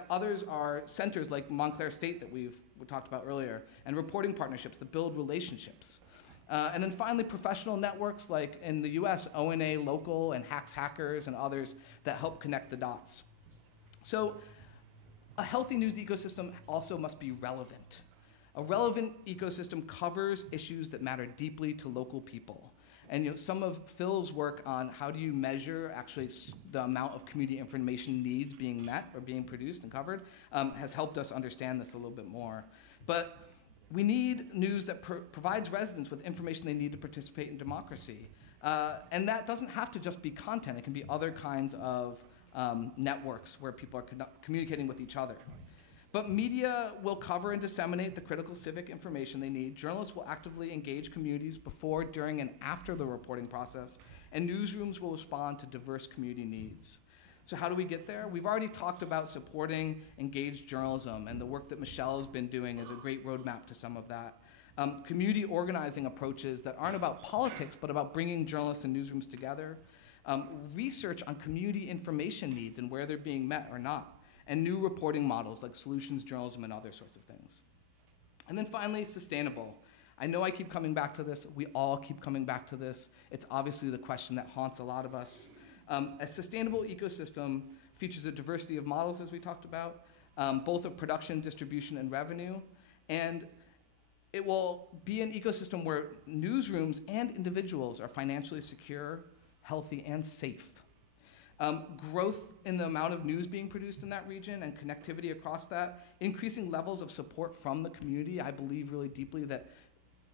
others are centers like Montclair State that we talked about earlier, and reporting partnerships that build relationships. And then finally, professional networks like in the US, ONA Local and Hacks Hackers and others that help connect the dots. So a healthy news ecosystem also must be relevant. A relevant ecosystem covers issues that matter deeply to local people. And some of Phil's work on how do you measure actually the amount of community information needs being met or being produced and covered has helped us understand this a little bit more. But we need news that provides residents with information they need to participate in democracy. And that doesn't have to just be content. It can be other kinds of networks where people are communicating with each other. But media will cover and disseminate the critical civic information they need. Journalists will actively engage communities before, during, and after the reporting process. And newsrooms will respond to diverse community needs. So how do we get there? We've already talked about supporting engaged journalism, and the work that Michelle has been doing is a great roadmap to some of that. Community organizing approaches that aren't about politics, but about bringing journalists and newsrooms together. Research on community information needs and where they're being met or not. And new reporting models like solutions journalism and other sorts of things. And then finally, sustainable. I know I keep coming back to this. We all keep coming back to this. It's obviously the question that haunts a lot of us. A sustainable ecosystem features a diversity of models, as we talked about, both of production, distribution, and revenue. And it will be an ecosystem where newsrooms and individuals are financially secure, healthy, and safe. Growth in the amount of news being produced in that region and connectivity across that, increasing levels of support from the community. I believe really deeply that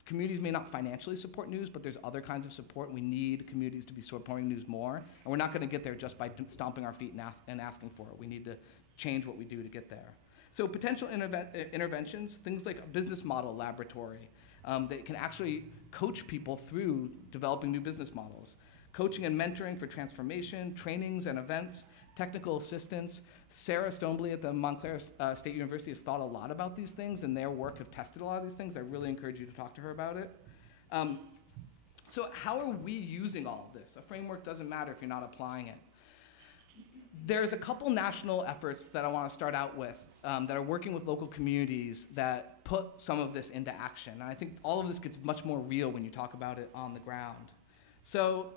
communities may not financially support news, but there's other kinds of support. We need communities to be supporting news more, and we're not going to get there just by stomping our feet and asking for it. We need to change what we do to get there. So potential interventions, things like a business model laboratory that can actually coach people through developing new business models. Coaching and mentoring for transformation, trainings and events, technical assistance. Sarah Stonebly at the Montclair State University has thought a lot about these things, and their work have tested a lot of these things. I really encourage you to talk to her about it. So how are we using all of this? A framework doesn't matter if you're not applying it. There's a couple national efforts that I want to start out with that are working with local communities that put some of this into action. And I think all of this gets much more real when you talk about it on the ground. So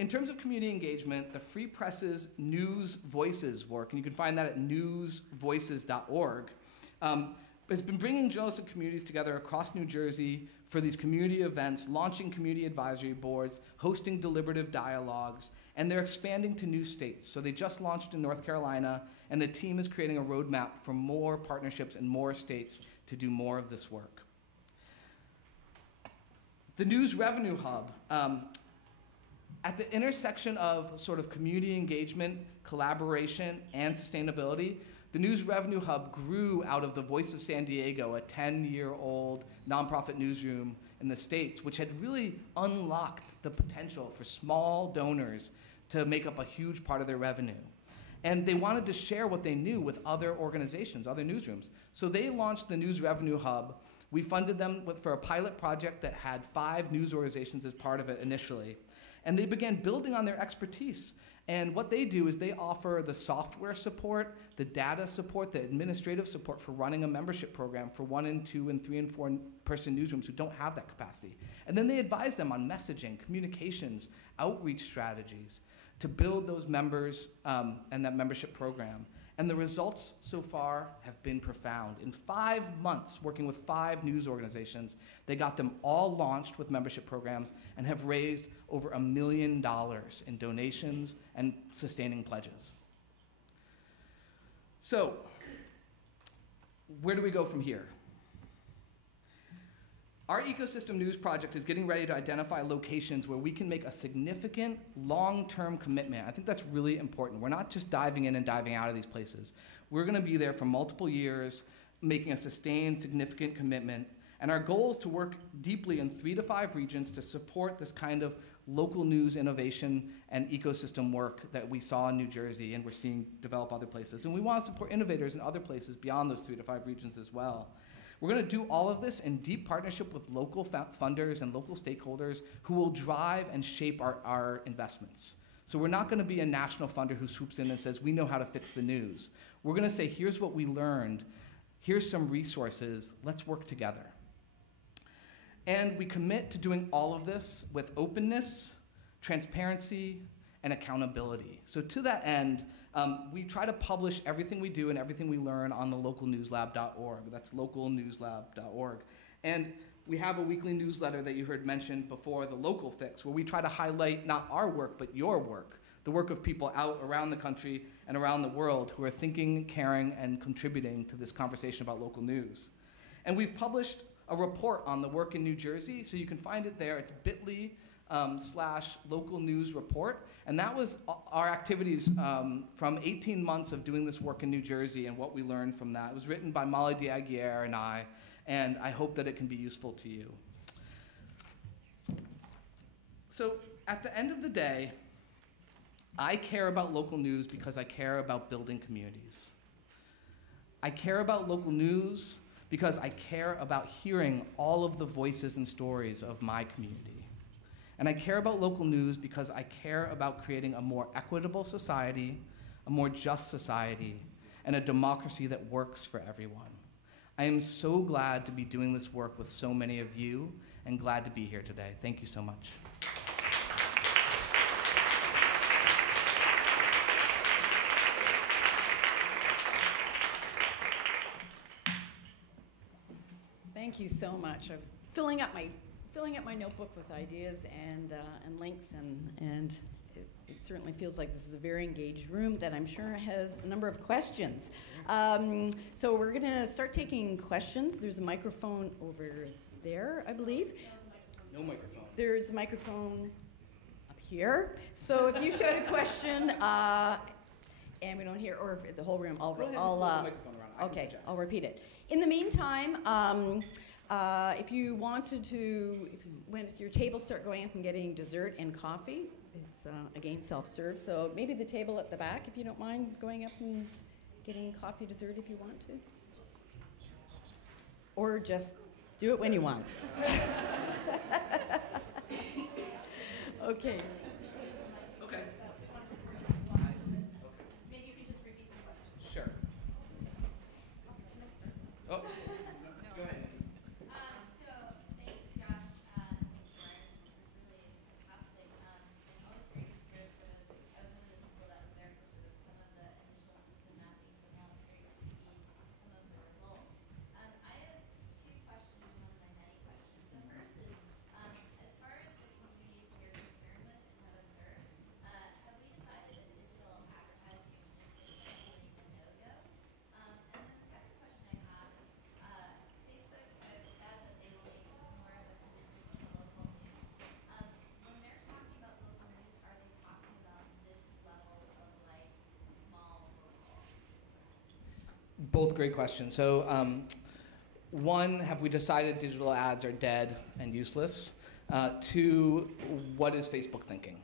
in terms of community engagement, the Free Press's News Voices work, and you can find that at newsvoices.org, has been bringing journalists and communities together across New Jersey for these community events, launching community advisory boards, hosting deliberative dialogues, and they're expanding to new states. So they just launched in North Carolina, and the team is creating a roadmap for more partnerships in more states to do more of this work. The News Revenue Hub, at the intersection of sort of community engagement, collaboration, and sustainability, the News Revenue Hub grew out of the Voice of San Diego, a 10-year-old nonprofit newsroom in the States, which had really unlocked the potential for small donors to make up a huge part of their revenue. And they wanted to share what they knew with other organizations, other newsrooms. So they launched the News Revenue Hub We funded them for a pilot project that had 5 news organizations as part of it initially. And they began building on their expertise. And what they do is they offer the software support, the data support, the administrative support for running a membership program for 1 and 2 and 3 and 4 person newsrooms who don't have that capacity. And then they advise them on messaging, communications, outreach strategies to build those members and that membership program. And the results so far have been profound. In 5 months, working with 5 news organizations, they got them all launched with membership programs and have raised over $1 million in donations and sustaining pledges. So, where do we go from here? Our Ecosystem News Project is getting ready to identify locations where we can make a significant long-term commitment. I think that's really important. We're not just diving in and diving out of these places. We're going to be there for multiple years, making a sustained, significant commitment. And our goal is to work deeply in 3 to 5 regions to support this kind of local news innovation and ecosystem work that we saw in New Jersey and we're seeing develop other places. And we want to support innovators in other places beyond those 3 to 5 regions as well. We're going to do all of this in deep partnership with local funders and local stakeholders who will drive and shape our investments. So we're not going to be a national funder who swoops in and says, we know how to fix the news. We're going to say, here's what we learned. Here's some resources. Let's work together. And we commit to doing all of this with openness, transparency, and accountability. So to that end, we try to publish everything we do and everything we learn on the localnewslab.org. That's localnewslab.org. And we have a weekly newsletter that you heard mentioned before, the Local Fix, where we try to highlight not our work, but your work, the work of people out around the country and around the world who are thinking, caring, and contributing to this conversation about local news. And we've published a report on the work in New Jersey, so you can find it there. It's bit.ly/local news report. And that was our activities from 18 months of doing this work in New Jersey and what we learned from that. It was written by Molly D'Aguirre and I hope that it can be useful to you. So at the end of the day, I care about local news because I care about building communities. I care about local news because I care about hearing all of the voices and stories of my community. And I care about local news because I care about creating a more equitable society, a more just society, and a democracy that works for everyone. I am so glad to be doing this work with so many of you and glad to be here today. Thank you so much. Thank you so much. I'm filling up my notebook with ideas and links, and it certainly feels like this is a very engaged room that I'm sure has a number of questions. So we're going to start taking questions. There's a microphone over there, I believe. No microphone. There's a microphone up here. So if you showed a question and we don't hear, or if the whole room, I'll repeat it. In the meantime, if you wanted to, when your tables start going up and getting dessert and coffee, it's again self-serve. So maybe the table at the back, if you don't mind going up and getting coffee, dessert, if you want to, or just do it when you want. Okay. Okay. Maybe you could just repeat the question. Sure. Oh. Go ahead. Both great questions. So one, have we decided digital ads are dead and useless? Two, what is Facebook thinking?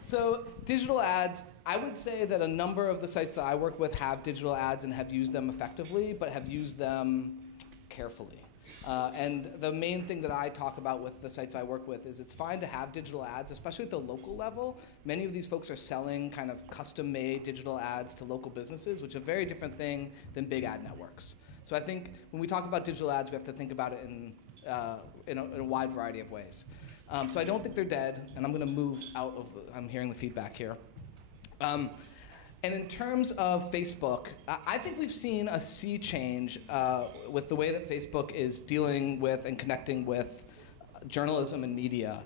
So digital ads I would say that a number of the sites that I work with have digital ads and have used them effectively, but have used them carefully. And the main thing that I talk about with the sites I work with is it's fine to have digital ads, especially at the local level. Many of these folks are selling kind of custom-made digital ads to local businesses, which is a very different thing than big ad networks. So I think when we talk about digital ads, we have to think about it in a wide variety of ways. So I don't think they're dead, and I'm going to move out of, I'm hearing the feedback here. And in terms of Facebook, I think we've seen a sea change with the way that Facebook is dealing with and connecting with journalism and media.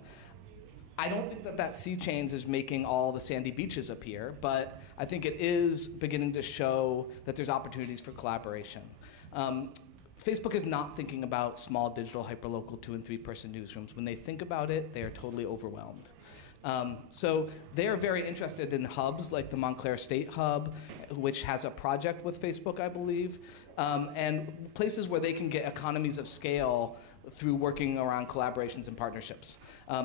I don't think that that sea change is making all the sandy beaches appear, but I think it is beginning to show that there's opportunities for collaboration. Facebook is not thinking about small digital hyperlocal 2- and 3-person newsrooms. When they think about it, they are totally overwhelmed. So they are very interested in hubs like the Montclair State Hub, which has a project with Facebook, I believe, and places where they can get economies of scale through working around collaborations and partnerships.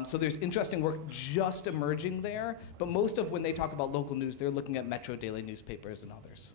So there's interesting work just emerging there, but most of when they talk about local news, they're looking at Metro daily newspapers and others.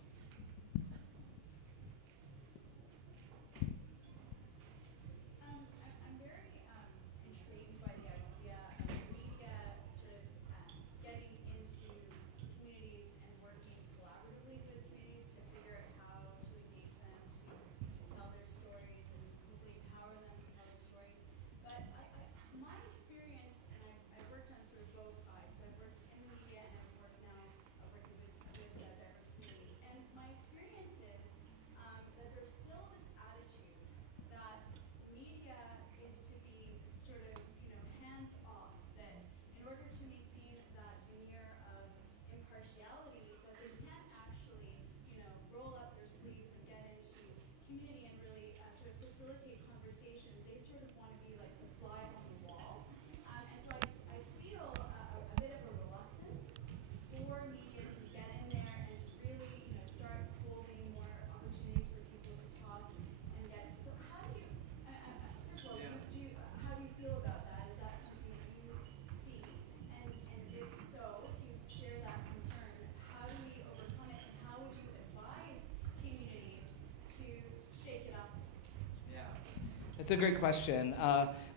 It's a great question.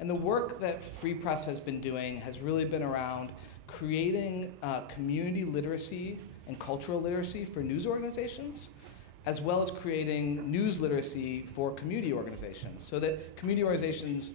And the work that Free Press has been doing has really been around creating community literacy and cultural literacy for news organizations, as well as creating news literacy for community organizations. So that community organizations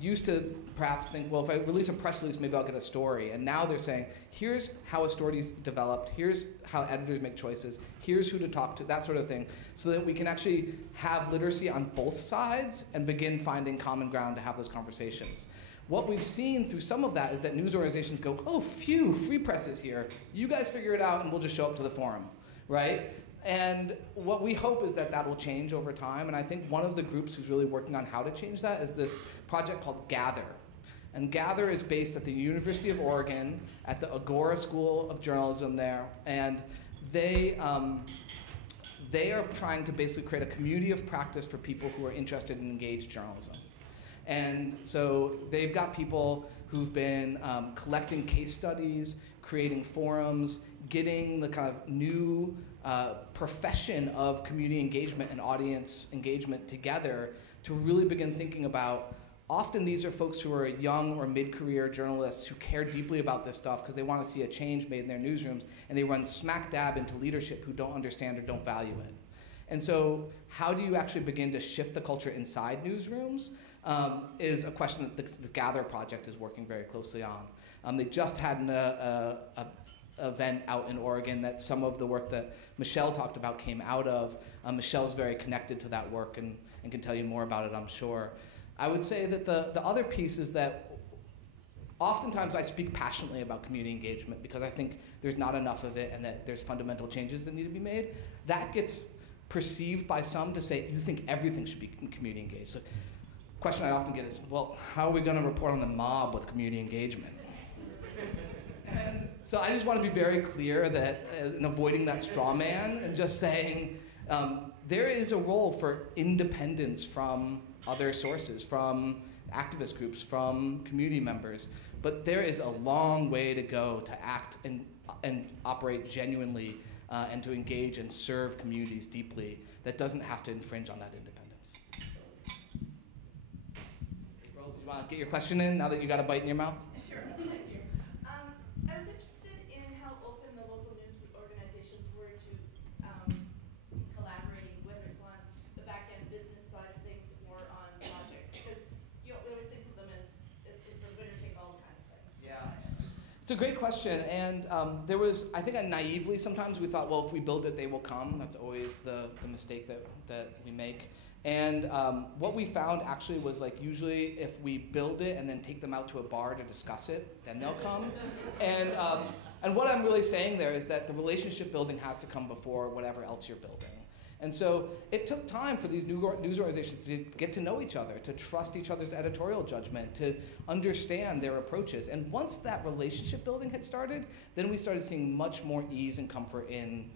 used to perhaps think, well, if I release a press release, maybe I'll get a story. And now they're saying, here's how a story's developed, here's how editors make choices, here's who to talk to, that sort of thing, so that we can actually have literacy on both sides and begin finding common ground to have those conversations. What we've seen through some of that is that news organizations go, oh, phew, Free Press is here. You guys figure it out and we'll just show up to the forum, right? And what we hope is that that will change over time. And I think one of the groups who's really working on how to change that is this project called Gather. And Gather is based at the University of Oregon at the Agora School of Journalism there. And they are trying to basically create a community of practice for people who are interested in engaged journalism. And so they've got people who've been collecting case studies, creating forums, getting the kind of new profession of community engagement and audience engagement together to really begin thinking about, often these are folks who are young or mid-career journalists who care deeply about this stuff because they want to see a change made in their newsrooms, and they run smack dab into leadership who don't understand or don't value it. And so how do you actually begin to shift the culture inside newsrooms is a question that the Gather project is working very closely on. They just had an event out in Oregon that some of the work that Michelle talked about came out of. Michelle's very connected to that work and can tell you more about it, I'm sure. I would say that the other piece is that oftentimes I speak passionately about community engagement because I think there's not enough of it and that there's fundamental changes that need to be made. That gets perceived by some to say, you think everything should be community engaged. So the question I often get is, well, how are we going to report on the mob with community engagement? And so I just want to be very clear that in avoiding that straw man and just saying there is a role for independence from other sources, from activist groups, from community members. But there is a long way to go to act and operate genuinely and to engage and serve communities deeply that doesn't have to infringe on that independence. April, do you want to get your question in now that you got a bite in your mouth? Sure, thank you. I was interested in how open the local news organizations were to collaborating, whether it's on the back-end business side of things or on projects, because you always think of them as it's a winner-take-all kind of thing. Yeah. It's a great question, and there was, I think naively sometimes we thought, well, if we build it, they will come. That's always the mistake that we make. And what we found actually was like usually if we build it and then take them out to a bar to discuss it, then they'll come. And what I'm really saying there is that the relationship building has to come before whatever else you're building. And so it took time for these news organizations to get to know each other, to trust each other's editorial judgment, to understand their approaches. And once that relationship building had started, then we started seeing much more ease and comfort in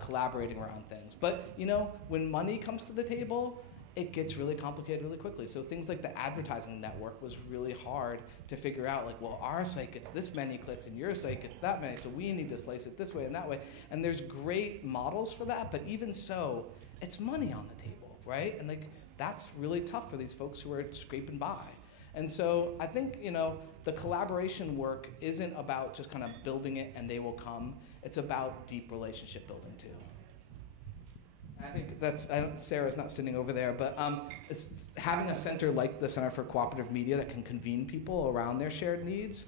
collaborating around things. But you know, when money comes to the table, it gets really complicated really quickly. So things like the advertising network was really hard to figure out, like, well, our site gets this many clicks and your site gets that many, so we need to slice it this way and that way. And there's great models for that, but even so, it's money on the table, right? And like, that's really tough for these folks who are scraping by. And so I think, you know, the collaboration work isn't about just kind of building it and they will come. It's about deep relationship building too. I think that's, Sarah's not sitting over there, but it's having a center like the Center for Cooperative Media that can convene people around their shared needs.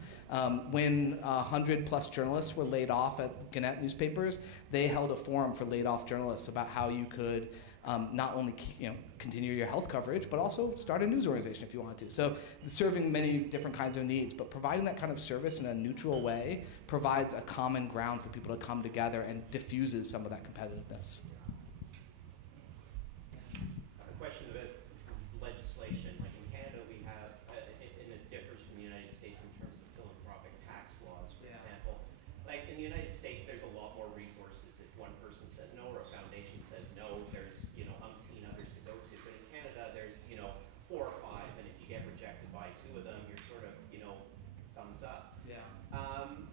When 100+ journalists were laid off at Gannett newspapers, they held a forum for laid off journalists about how you could not only continue your health coverage, but also start a news organization if you want to. So serving many different kinds of needs, but providing that kind of service in a neutral way provides a common ground for people to come together and diffuses some of that competitiveness. Question about legislation. Like in Canada, we have, and it differs from the United States in terms of philanthropic tax laws, for example. Like in the United States, there's a lot more resources. If one person says no or a foundation says no, there's, you know, umpteen others to go to. But in Canada, there's, you know, 4 or 5, and if you get rejected by 2 of them, you're sort of, you know, thumbs up. Yeah.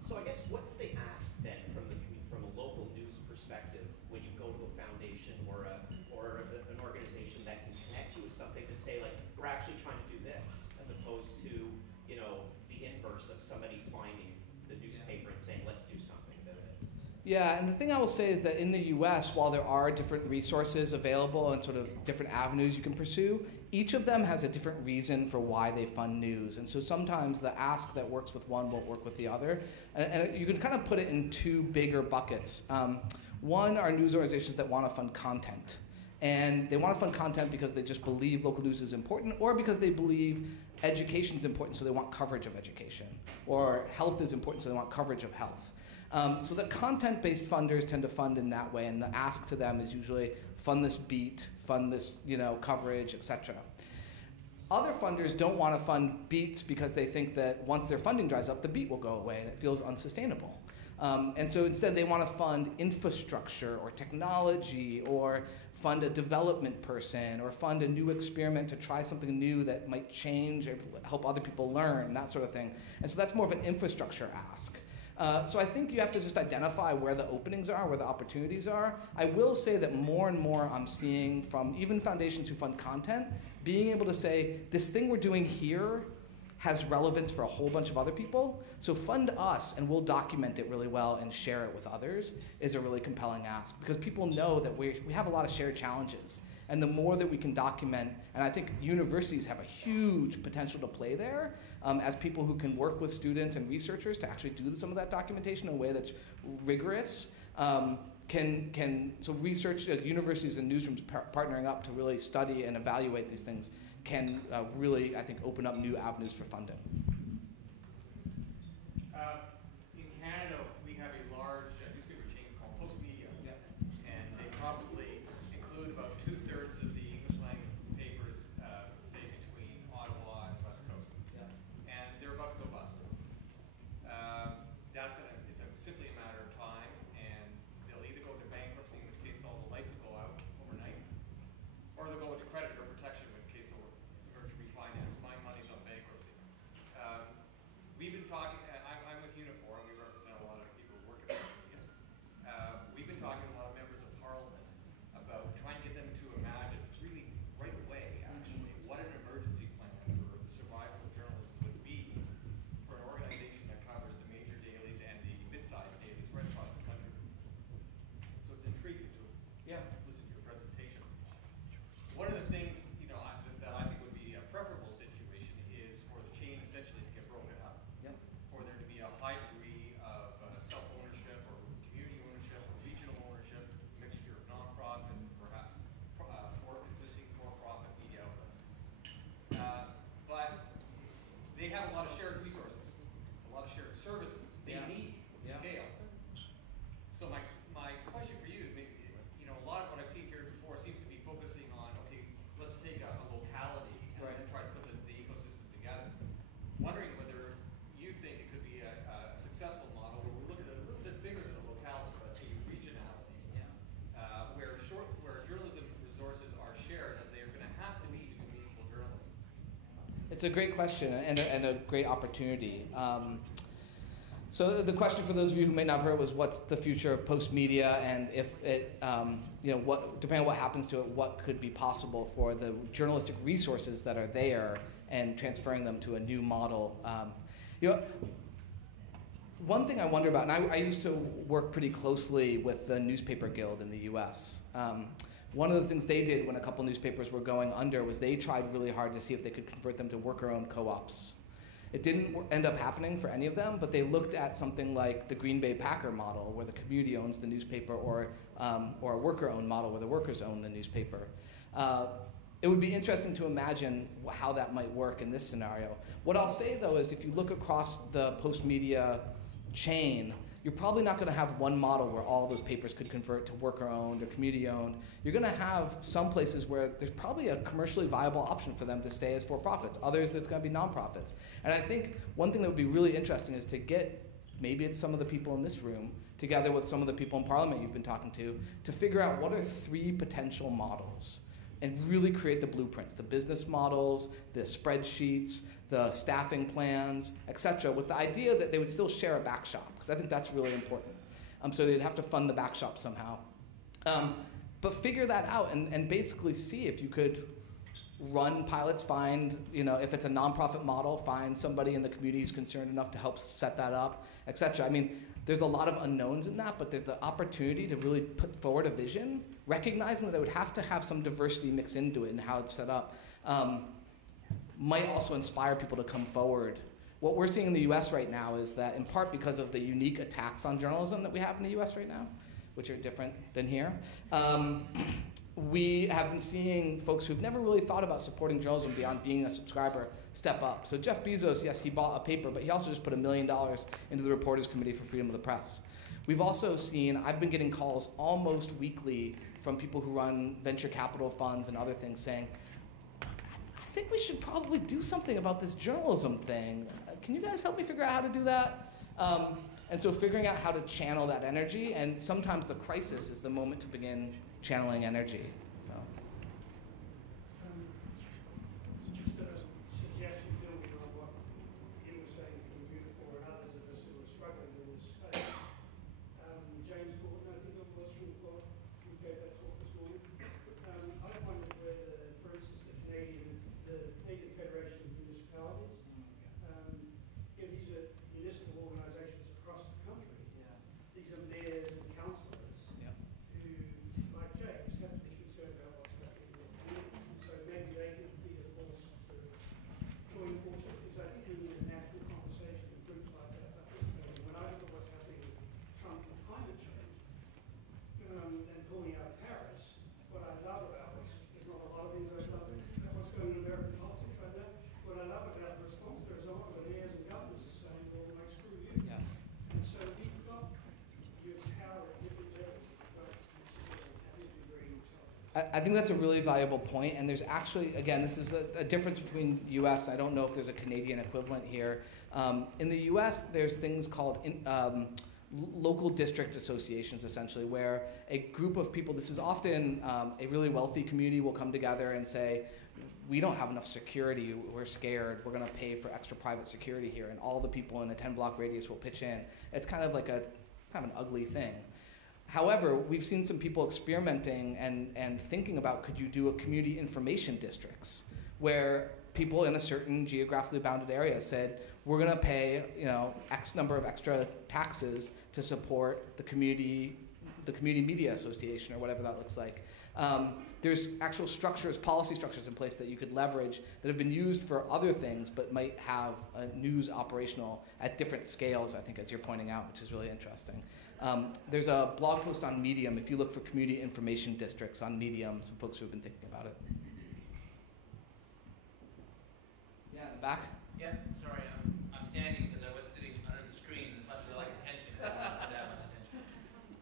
So I guess what's the ask then from a local news perspective when you go to a foundation or an organization that can connect you with something to say, like, we're actually trying to do this, as opposed to, you know, the inverse of somebody finding the newspaper and saying, let's do something about it. Yeah, and the thing I will say is that in the US, while there are different resources available and sort of different avenues you can pursue, each of them has a different reason for why they fund news. And so sometimes the ask that works with one won't work with the other. And you can kind of put it in 2 bigger buckets. One are news organizations that want to fund content. And they want to fund content because they just believe local news is important, or because they believe education is important, so they want coverage of education. Or health is important, so they want coverage of health. So the content-based funders tend to fund in that way, and the ask to them is usually fund this beat, fund this, you know, coverage, etc. Other funders don't want to fund beats because they think that once their funding dries up, the beat will go away and it feels unsustainable. And so instead they want to fund infrastructure or technology, or fund a development person, or fund a new experiment to try something new that might change or help other people learn, that sort of thing. And so that's more of an infrastructure ask. So I think you have to just identify where the openings are, where the opportunities are. I will say that more and more I'm seeing from even foundations who fund content, being able to say, this thing we're doing here has relevance for a whole bunch of other people, so fund us and we'll document it really well and share it with others, is a really compelling ask, because people know that we have a lot of shared challenges, and the more that we can document, and I think universities have a huge potential to play there, as people who can work with students and researchers to actually do some of that documentation in a way that's rigorous, so research, universities and newsrooms partnering up to really study and evaluate these things can really, I think, open up new avenues for funding. In Canada, we have a large newspaper chain called Post Media, and they probably include about 2/3 of the English language papers, say between Ottawa and West Coast, and they're about to go bust. It's simply a matter of time, and they'll either go into bankruptcy, in which case all the lights will go out overnight, or they'll go into creditor protection, in which case they'll emerge refinance. My money's on bankruptcy. It's a great question and a great opportunity. So the question for those of you who may not have heard was, what's the future of post media, and if it, depending on what happens to it, what could be possible for the journalistic resources that are there and transferring them to a new model. One thing I wonder about, and I used to work pretty closely with the Newspaper Guild in the US. One of the things they did when a couple newspapers were going under was they tried really hard to see if they could convert them to worker-owned co-ops. It didn't end up happening for any of them, but they looked at something like the Green Bay Packer model, where the community owns the newspaper, or a worker-owned model where the workers own the newspaper. It would be interesting to imagine how that might work in this scenario. What I'll say, though, is if you look across the post-media chain, you're probably not going to have one model where all those papers could convert to worker-owned or community-owned. You're going to have some places where there's probably a commercially viable option for them to stay as for-profits. Others, it's going to be nonprofits. And I think one thing that would be really interesting is to get, maybe it's some of the people in this room, together with some of the people in Parliament you've been talking to figure out what are 3 potential models and really create the blueprints, the business models, the spreadsheets, the staffing plans, et cetera, with the idea that they would still share a back shop, because I think that's really important. So they'd have to fund the back shop somehow. But figure that out and basically see if you could run pilots, find, if it's a nonprofit model, find somebody in the community who's concerned enough to help set that up, et cetera. I mean, there's a lot of unknowns in that, but there's the opportunity to really put forward a vision, recognizing that it would have to have some diversity mixed into it and how it's set up. Might also inspire people to come forward. What we're seeing in the US right now is that, in part because of the unique attacks on journalism that we have in the US right now, which are different than here, we have been seeing folks who've never really thought about supporting journalism beyond being a subscriber step up. So Jeff Bezos, yes, he bought a paper, but he also just put $1 million into the Reporters Committee for Freedom of the Press. We've also seen, I've been getting calls almost weekly from people who run venture capital funds and other things saying, I think we should probably do something about this journalism thing. Can you guys help me figure out how to do that? And so figuring out how to channel that energy, and sometimes the crisis is the moment to begin channeling energy. So. Just a suggestion building on what you were saying from Beautiful and others of us who are struggling in this space. James Gordon, I think it was from Cloth, who gave that talk this morning. I wondered whether, for instance, the Canadian Federation of Municipalities, these are municipal organizations across the country. These are mayors and councillors who, like James, have to be concerned about what's happening in their communities. So maybe they could be a force to join forces, because I think we need a national conversation with groups like that. When I look at what's happening with Trump and climate change, and pulling out of Paris, what I love about this, there's not a lot of things I love about what's going on in American politics right now. What I love about the response there is a lot of the mayors and governors are saying, well, like, screw you. Yes. And so we've got your power at different levels. I think that's a really valuable point, and there's actually, again, this is a difference between US, I don't know if there's a Canadian equivalent here. In the US, there's things called local district associations, essentially, where a group of people, this is often a really wealthy community, will come together and say, we don't have enough security, we're scared, we're going to pay for extra private security here, and all the people in a 10-block radius will pitch in. It's kind of like kind of an ugly thing. However, we've seen some people experimenting and thinking about, could you do a community information districts, where people in a certain geographically bounded area said, we're going to pay X number of extra taxes to support the community media association, or whatever that looks like. There's actual structures, policy structures in place that you could leverage that have been used for other things, but might have a news operational at different scales, I think, as you're pointing out, which is really interesting. There's a blog post on Medium. If you look for community information districts on Medium, some folks who have been thinking about it. Yeah, in the back? Yeah, sorry, I'm standing because I was sitting under the screen. As much as I like attention, I don't want that much attention.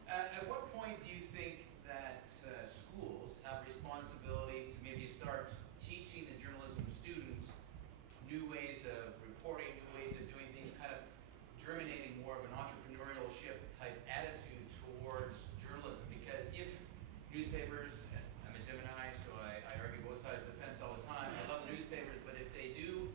At what point do you think that schools have responsibility to maybe start teaching the journalism students new ways of reporting, new ways of doing things, kind of germinating more of an entrepreneurship type attitude towards journalism? Because if newspapers, I'm a Gemini, so I argue both sides of the fence all the time. I love the newspapers, but if they do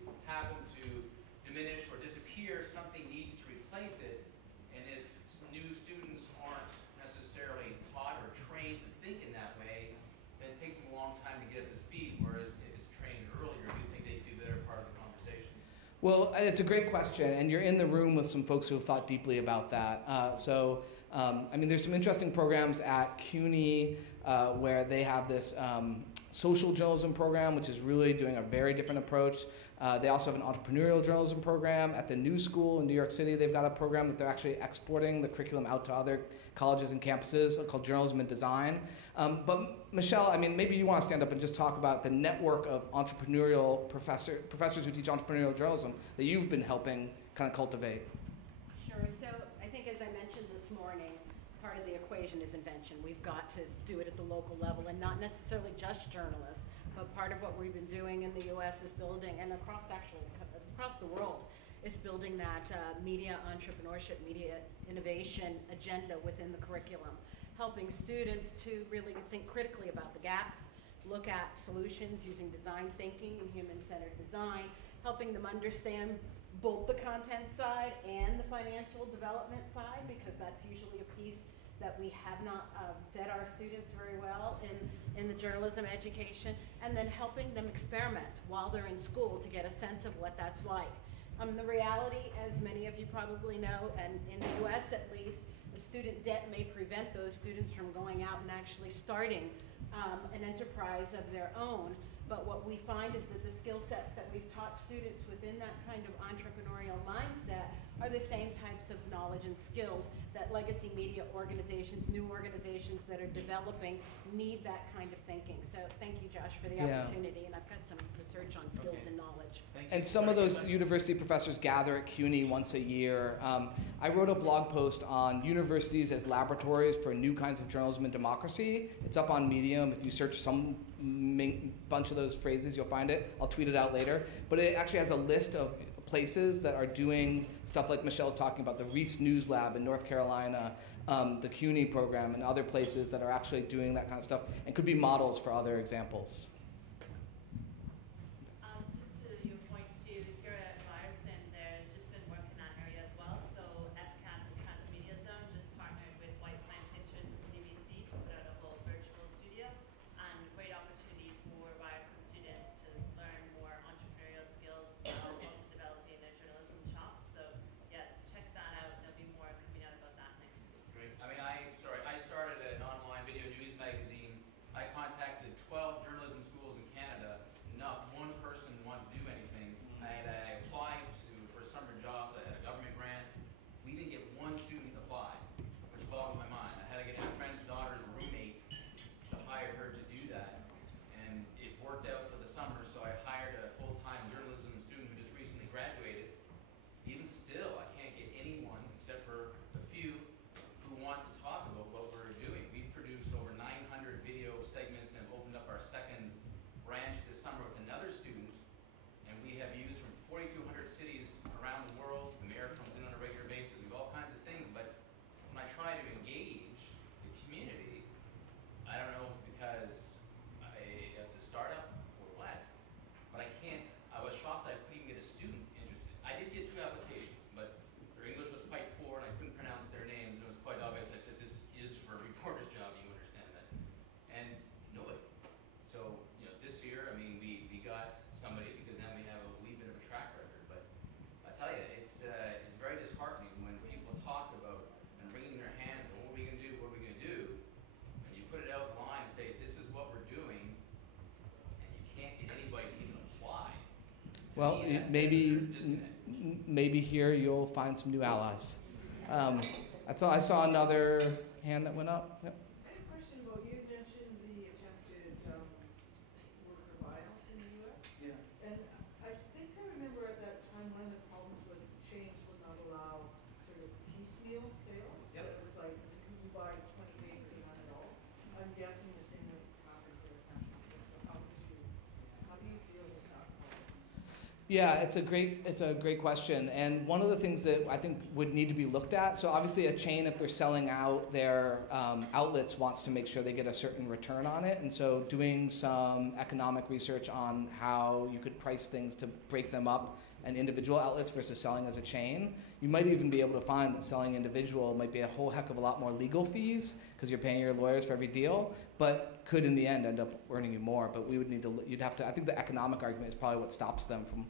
Well, it's a great question, and you're in the room with some folks who have thought deeply about that. I mean, there's some interesting programs at CUNY where they have this social journalism program, which is really doing a very different approach. They also have an entrepreneurial journalism program. At the New School in New York City, they've got a program that they're actually exporting the curriculum out to other colleges and campuses called Journalism and Design. But Michelle, I mean, maybe you want to stand up and just talk about the network of entrepreneurial professors who teach entrepreneurial journalism that you've been helping kind of cultivate. Sure. So I think, as I mentioned this morning, part of the equation is invention. We've got to do it at the local level, and not necessarily just journalists, but part of what we've been doing in the U.S. is building, and across the world, is building that media entrepreneurship, media innovation agenda within the curriculum, helping students to really think critically about the gaps, look at solutions using design thinking and human-centered design, helping them understand both the content side and the financial development side, because that's usually a piece that we have not fed our students very well in the journalism education, and then helping them experiment while they're in school to get a sense of what that's like. The reality, as many of you probably know, and in the US at least, the student debt may prevent those students from going out and actually starting an enterprise of their own. But what we find is that the skill sets that we've taught students within that kind of entrepreneurial mindset are the same types of knowledge and skills that legacy media organizations, new organizations that are developing, need that kind of thinking. So thank you, Josh, for the opportunity. And I've got some research on skills and knowledge. And some of those university professors gather at CUNY once a year. I wrote a blog post on universities as laboratories for new kinds of journalism and democracy. It's up on Medium. If you search some bunch of those phrases, you'll find it. I'll tweet it out later. But it actually has a list of places that are doing stuff like Michelle's talking about, the Reese News Lab in North Carolina, the CUNY program, and other places that are actually doing that kind of stuff, and could be models for other examples. Just to your point too, here at Ryerson, there's just been work in that area as well. So FCAT, the Transmedia Zone, just partnered with White Pine Pictures and CBC to put out a whole virtual studio, and great opportunity for Ryerson students to learn more entrepreneurial skills while also developing their journalism chops. So yeah, check that out. There'll be more coming out about that next week. Great. I mean, I started an online video news magazine. I contacted 12 journalism schools in Canada. Not one person wanted to do anything. I applied for summer jobs. I had a government grant. We didn't get one student apply, which boggles my mind. I had to get my friend's daughter's roommate to hire her to do that. And it worked out for the summer, so I hired a full-time journalism student who just recently graduated. Even still, I can't get anyone, except for a few, who want to talk about what we're doing. We've produced over 900 video segments and have opened up our second branch this summer with another student. And we have used from 4,200 cities around the world. The mayor comes in on a regular basis. We have all kinds of things. But when I try to engage the community, I don't know if it's because it's a startup or what, but I can't. I was shocked I couldn't even get a student interested. I did get 2 applications, but their English was quite poor and I couldn't pronounce their names. It was quite obvious. I said, this is for a reporter's job, you understand that. And nobody. So, you know, this year, I mean, we got somebody because now we have a wee bit of a track record. But I tell you, it's very disheartening when people talk about and wringing their hands and what are we going to do, what are we going to do, and you put it out in the line and say, this is what we're doing, and you can't get anybody to even apply. Well, maybe here you'll find some new allies. I saw another hand that went up. Yep. I had a question about, you mentioned the attempted worker violence in the U.S. Yeah. And I think I remember at that time one of the problems was change would not allow sort of piecemeal sales. Yep. So it was like, you buy 20 papers, you want it all. I'm guessing the same would happen for the country. So how do you deal with that problem? Yeah, it's a great question, and one of the things that I think would need to be looked at. So obviously, a chain, if they're selling out their outlets, wants to make sure they get a certain return on it, and so doing some economic research on how you could price things to break them up and individual outlets versus selling as a chain. You might even be able to find that selling individual might be a whole heck of a lot more legal fees because you're paying your lawyers for every deal. but could in the end end up earning you more. But we would need to, you'd have to, I think the economic argument is probably what stops them from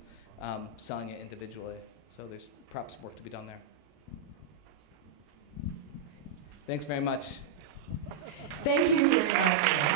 selling it individually. So there's perhaps work to be done there. Thanks very much. Thank you very much.